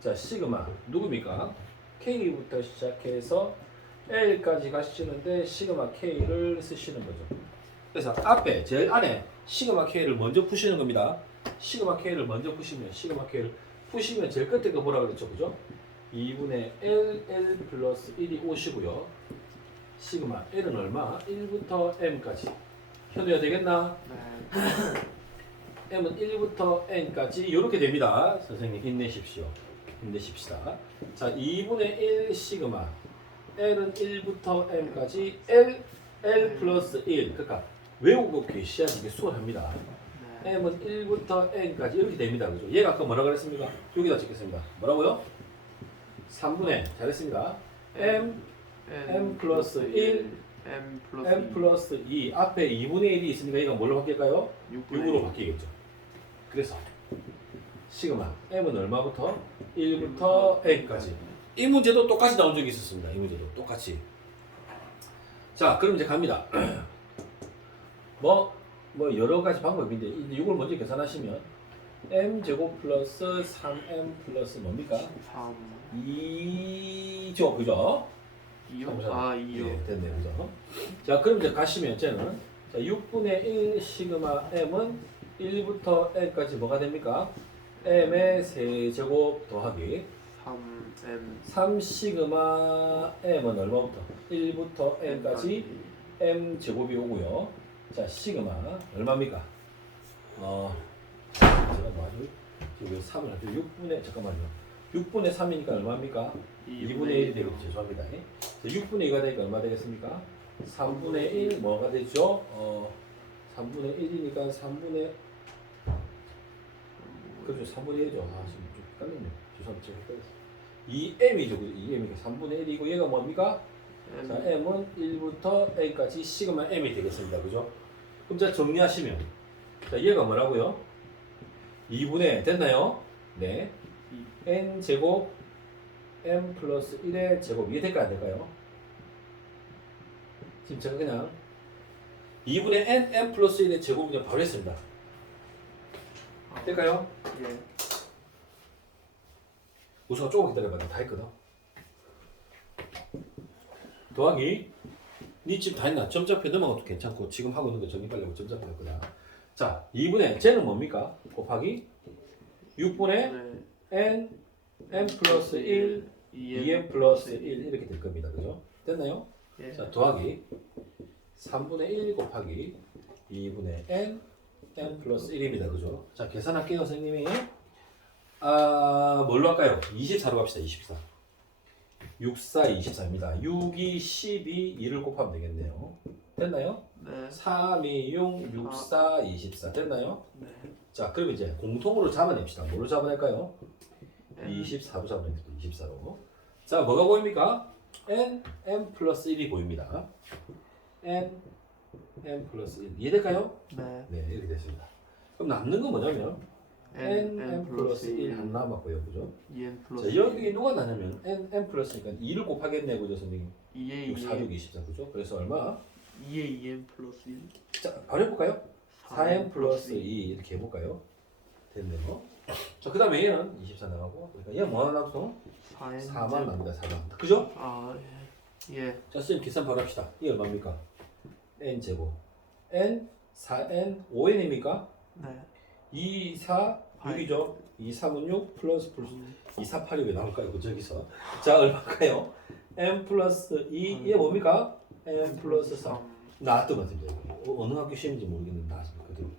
자, 시그마 누굽니까? k부터 시작해서 L까지 가시는데 시그마 k를 쓰시는 거죠. 그래서 앞에 제일 안에 시그마 k를 먼저 푸시는 겁니다. 시그마 k를 먼저 푸시면 시그마 k를 푸시면 제일 끝에 거 뭐라 그랬죠, 그죠? 2분의 L 플러스 1이 5시고요. 시그마 L은 얼마? 1부터 M까지. 현우야 되겠나? 네. M은 1부터 N까지 이렇게 됩니다. 선생님 힘내십시오. 힘내십시다. 자, 2분의 1 시그마 L은 1부터 M까지 L 플러스 1. 그러니까 외우고 계셔야지 이게 수월합니다. 네. m은 1부터 n까지 이렇게 됩니다. 그죠? 얘가 아까 뭐라 그랬습니까? 여기다 찍겠습니다. 뭐라고요? 3분의 잘했습니다. m 플러스 1 M 플러스 m 플러스 2 앞에 2분의 1이 있으니까 얘가 뭘로 바뀔까요? 6으로 바뀌겠죠. 그래서 시그마 m은 얼마부터? 1부터 n까지. 이 문제도 똑같이 나온 적이 있었습니다. 이 문제도 똑같이. 자, 그럼 이제 갑니다. 뭐 여러 가지 방법인데 이걸 먼저 계산하시면 m 제곱 플러스 3m 플러스 뭡니까? 3 2죠, 그죠? 2요? 아 2요. 예, 됐네요, 그죠? 자, 그럼 이제 가시면 쟤는 자, 6분의 1 시그마 m은 1부터 n까지 뭐가 됩니까? m의 세제곱 더하기 3M 3 시그마 m은 얼마부터? 1부터 n까지 m 제곱이 오고요. 자, 시그마 얼마입니까? 제가 뭐하죠? 왜 3을 하죠? 6분의 잠깐만요. 6분의 3이니까 얼마입니까? 2분의 1이 되겠죠. 죄송합니다. 자, 6분의 2가 되니까 얼마 되겠습니까? 3분의 1 뭐가 되죠? 3분의 1이니까 3분의 그렇죠. 3분의 1이죠. 아, 지금 좀 헷갈리네요. 죄송합니다. 제가 헷갈렸어요. 2m이죠. 2m이니까 3분의 1이고 얘가 뭡니까? 자, m은 1부터 n까지 시그마 m이 되겠습니다. 그죠? 그럼 자, 정리하시면 자, 얘가 뭐라고요? 2분의 됐나요? 네. n 제곱 m 플러스 1의 제곱 이게 될까요? 안 될까요? 지금 제가 그냥 2분의 m 플러스 1의 제곱 그냥 바로 했습니다. 될까요? 예. 우선 조금 기다려봐. 다 했거든. 더하기 니 지금 다 했나? 점잡혀 넘어가도 괜찮고 지금 하고 있는 거 정립하려고 점잡혀 했거든. 자, 2분의 쟤는 뭡니까? 곱하기 6분의 n m 플러스 1 2n 플러스 1 이렇게 될 겁니다. 그죠? 됐나요? 예. 자, 더하기 3분의 1 곱하기 2분의 n m 플러스 1입니다. 그죠? 자, 계산할게요, 선생님이. 뭘로 할까요? 24로 갑시다. 24. 6, 4, 24입니다. 6, 2, 12, 2를 곱하면 되겠네요. 됐나요? 네. 3, 2, 6, 6, 4, 24. 됐나요? 네. 자, 그럼 이제 공통으로 잡아냅시다. 뭘로 잡아낼까요? M. 24로 잡아냅니다. 24로. 자, 뭐가 보입니까? n, m 플러스 1이 보입니다. n, m 플러스 1. 이해될까요? 네. 네, 이렇게 됐습니다. 그럼 남는 건 뭐냐면 n, m 플러스 1 안 남았고요. 그죠? 2n 플러스 자, 여기 누가 나냐면 n 플러스니까 2를 곱하겠네. 그죠, 선생님? 2에 6, 4, 6, 24. 그죠? 그래서 얼마? 2에 2n 플러스 1 자, 바로 해볼까요? 4n 플러스 2 이렇게 해볼까요? 됐네요. 자, 그 다음에 얘는 24 나가고 그러니까 얘는 뭐 하나 남았어? 4n 4만 납니다. 4만. 그죠? 아 예. 예. 자, 선생님 계산 바로 합시다. 이게 얼마입니까? n 제곱 n 4n 5n입니까? 네. 2, 4, 6이죠. 2, 3은 6 플러스 2, 4, 8이 왜 나올까요? 그 저기서. 자, 얼마일까요? n 플러스 2, 이게 뭡니까? n 플러스 3. 나왔던 것 같습니다. 어느 학교 시험인지 모르겠는데 나왔습니다. 그대로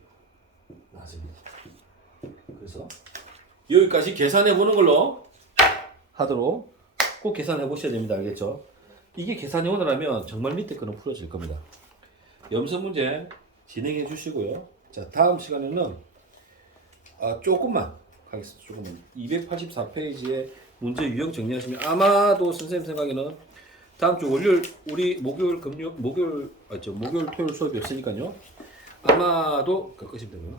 나왔습니다. 그래서 여기까지 계산해 보는 걸로 하도록 꼭 계산해 보셔야 됩니다. 알겠죠? 이게 계산해 오느라면 정말 밑에 거는 풀어질 겁니다. 염소 문제 진행해 주시고요. 자, 다음 시간에는 조금만 가겠습니다. 조금만 284페이지에 문제 유형 정리하시면 아마도 선생님 생각에는 다음 주 월요일 우리 목요일 토요일 수업이 없으니까요. 아마도 끄시면 되고요.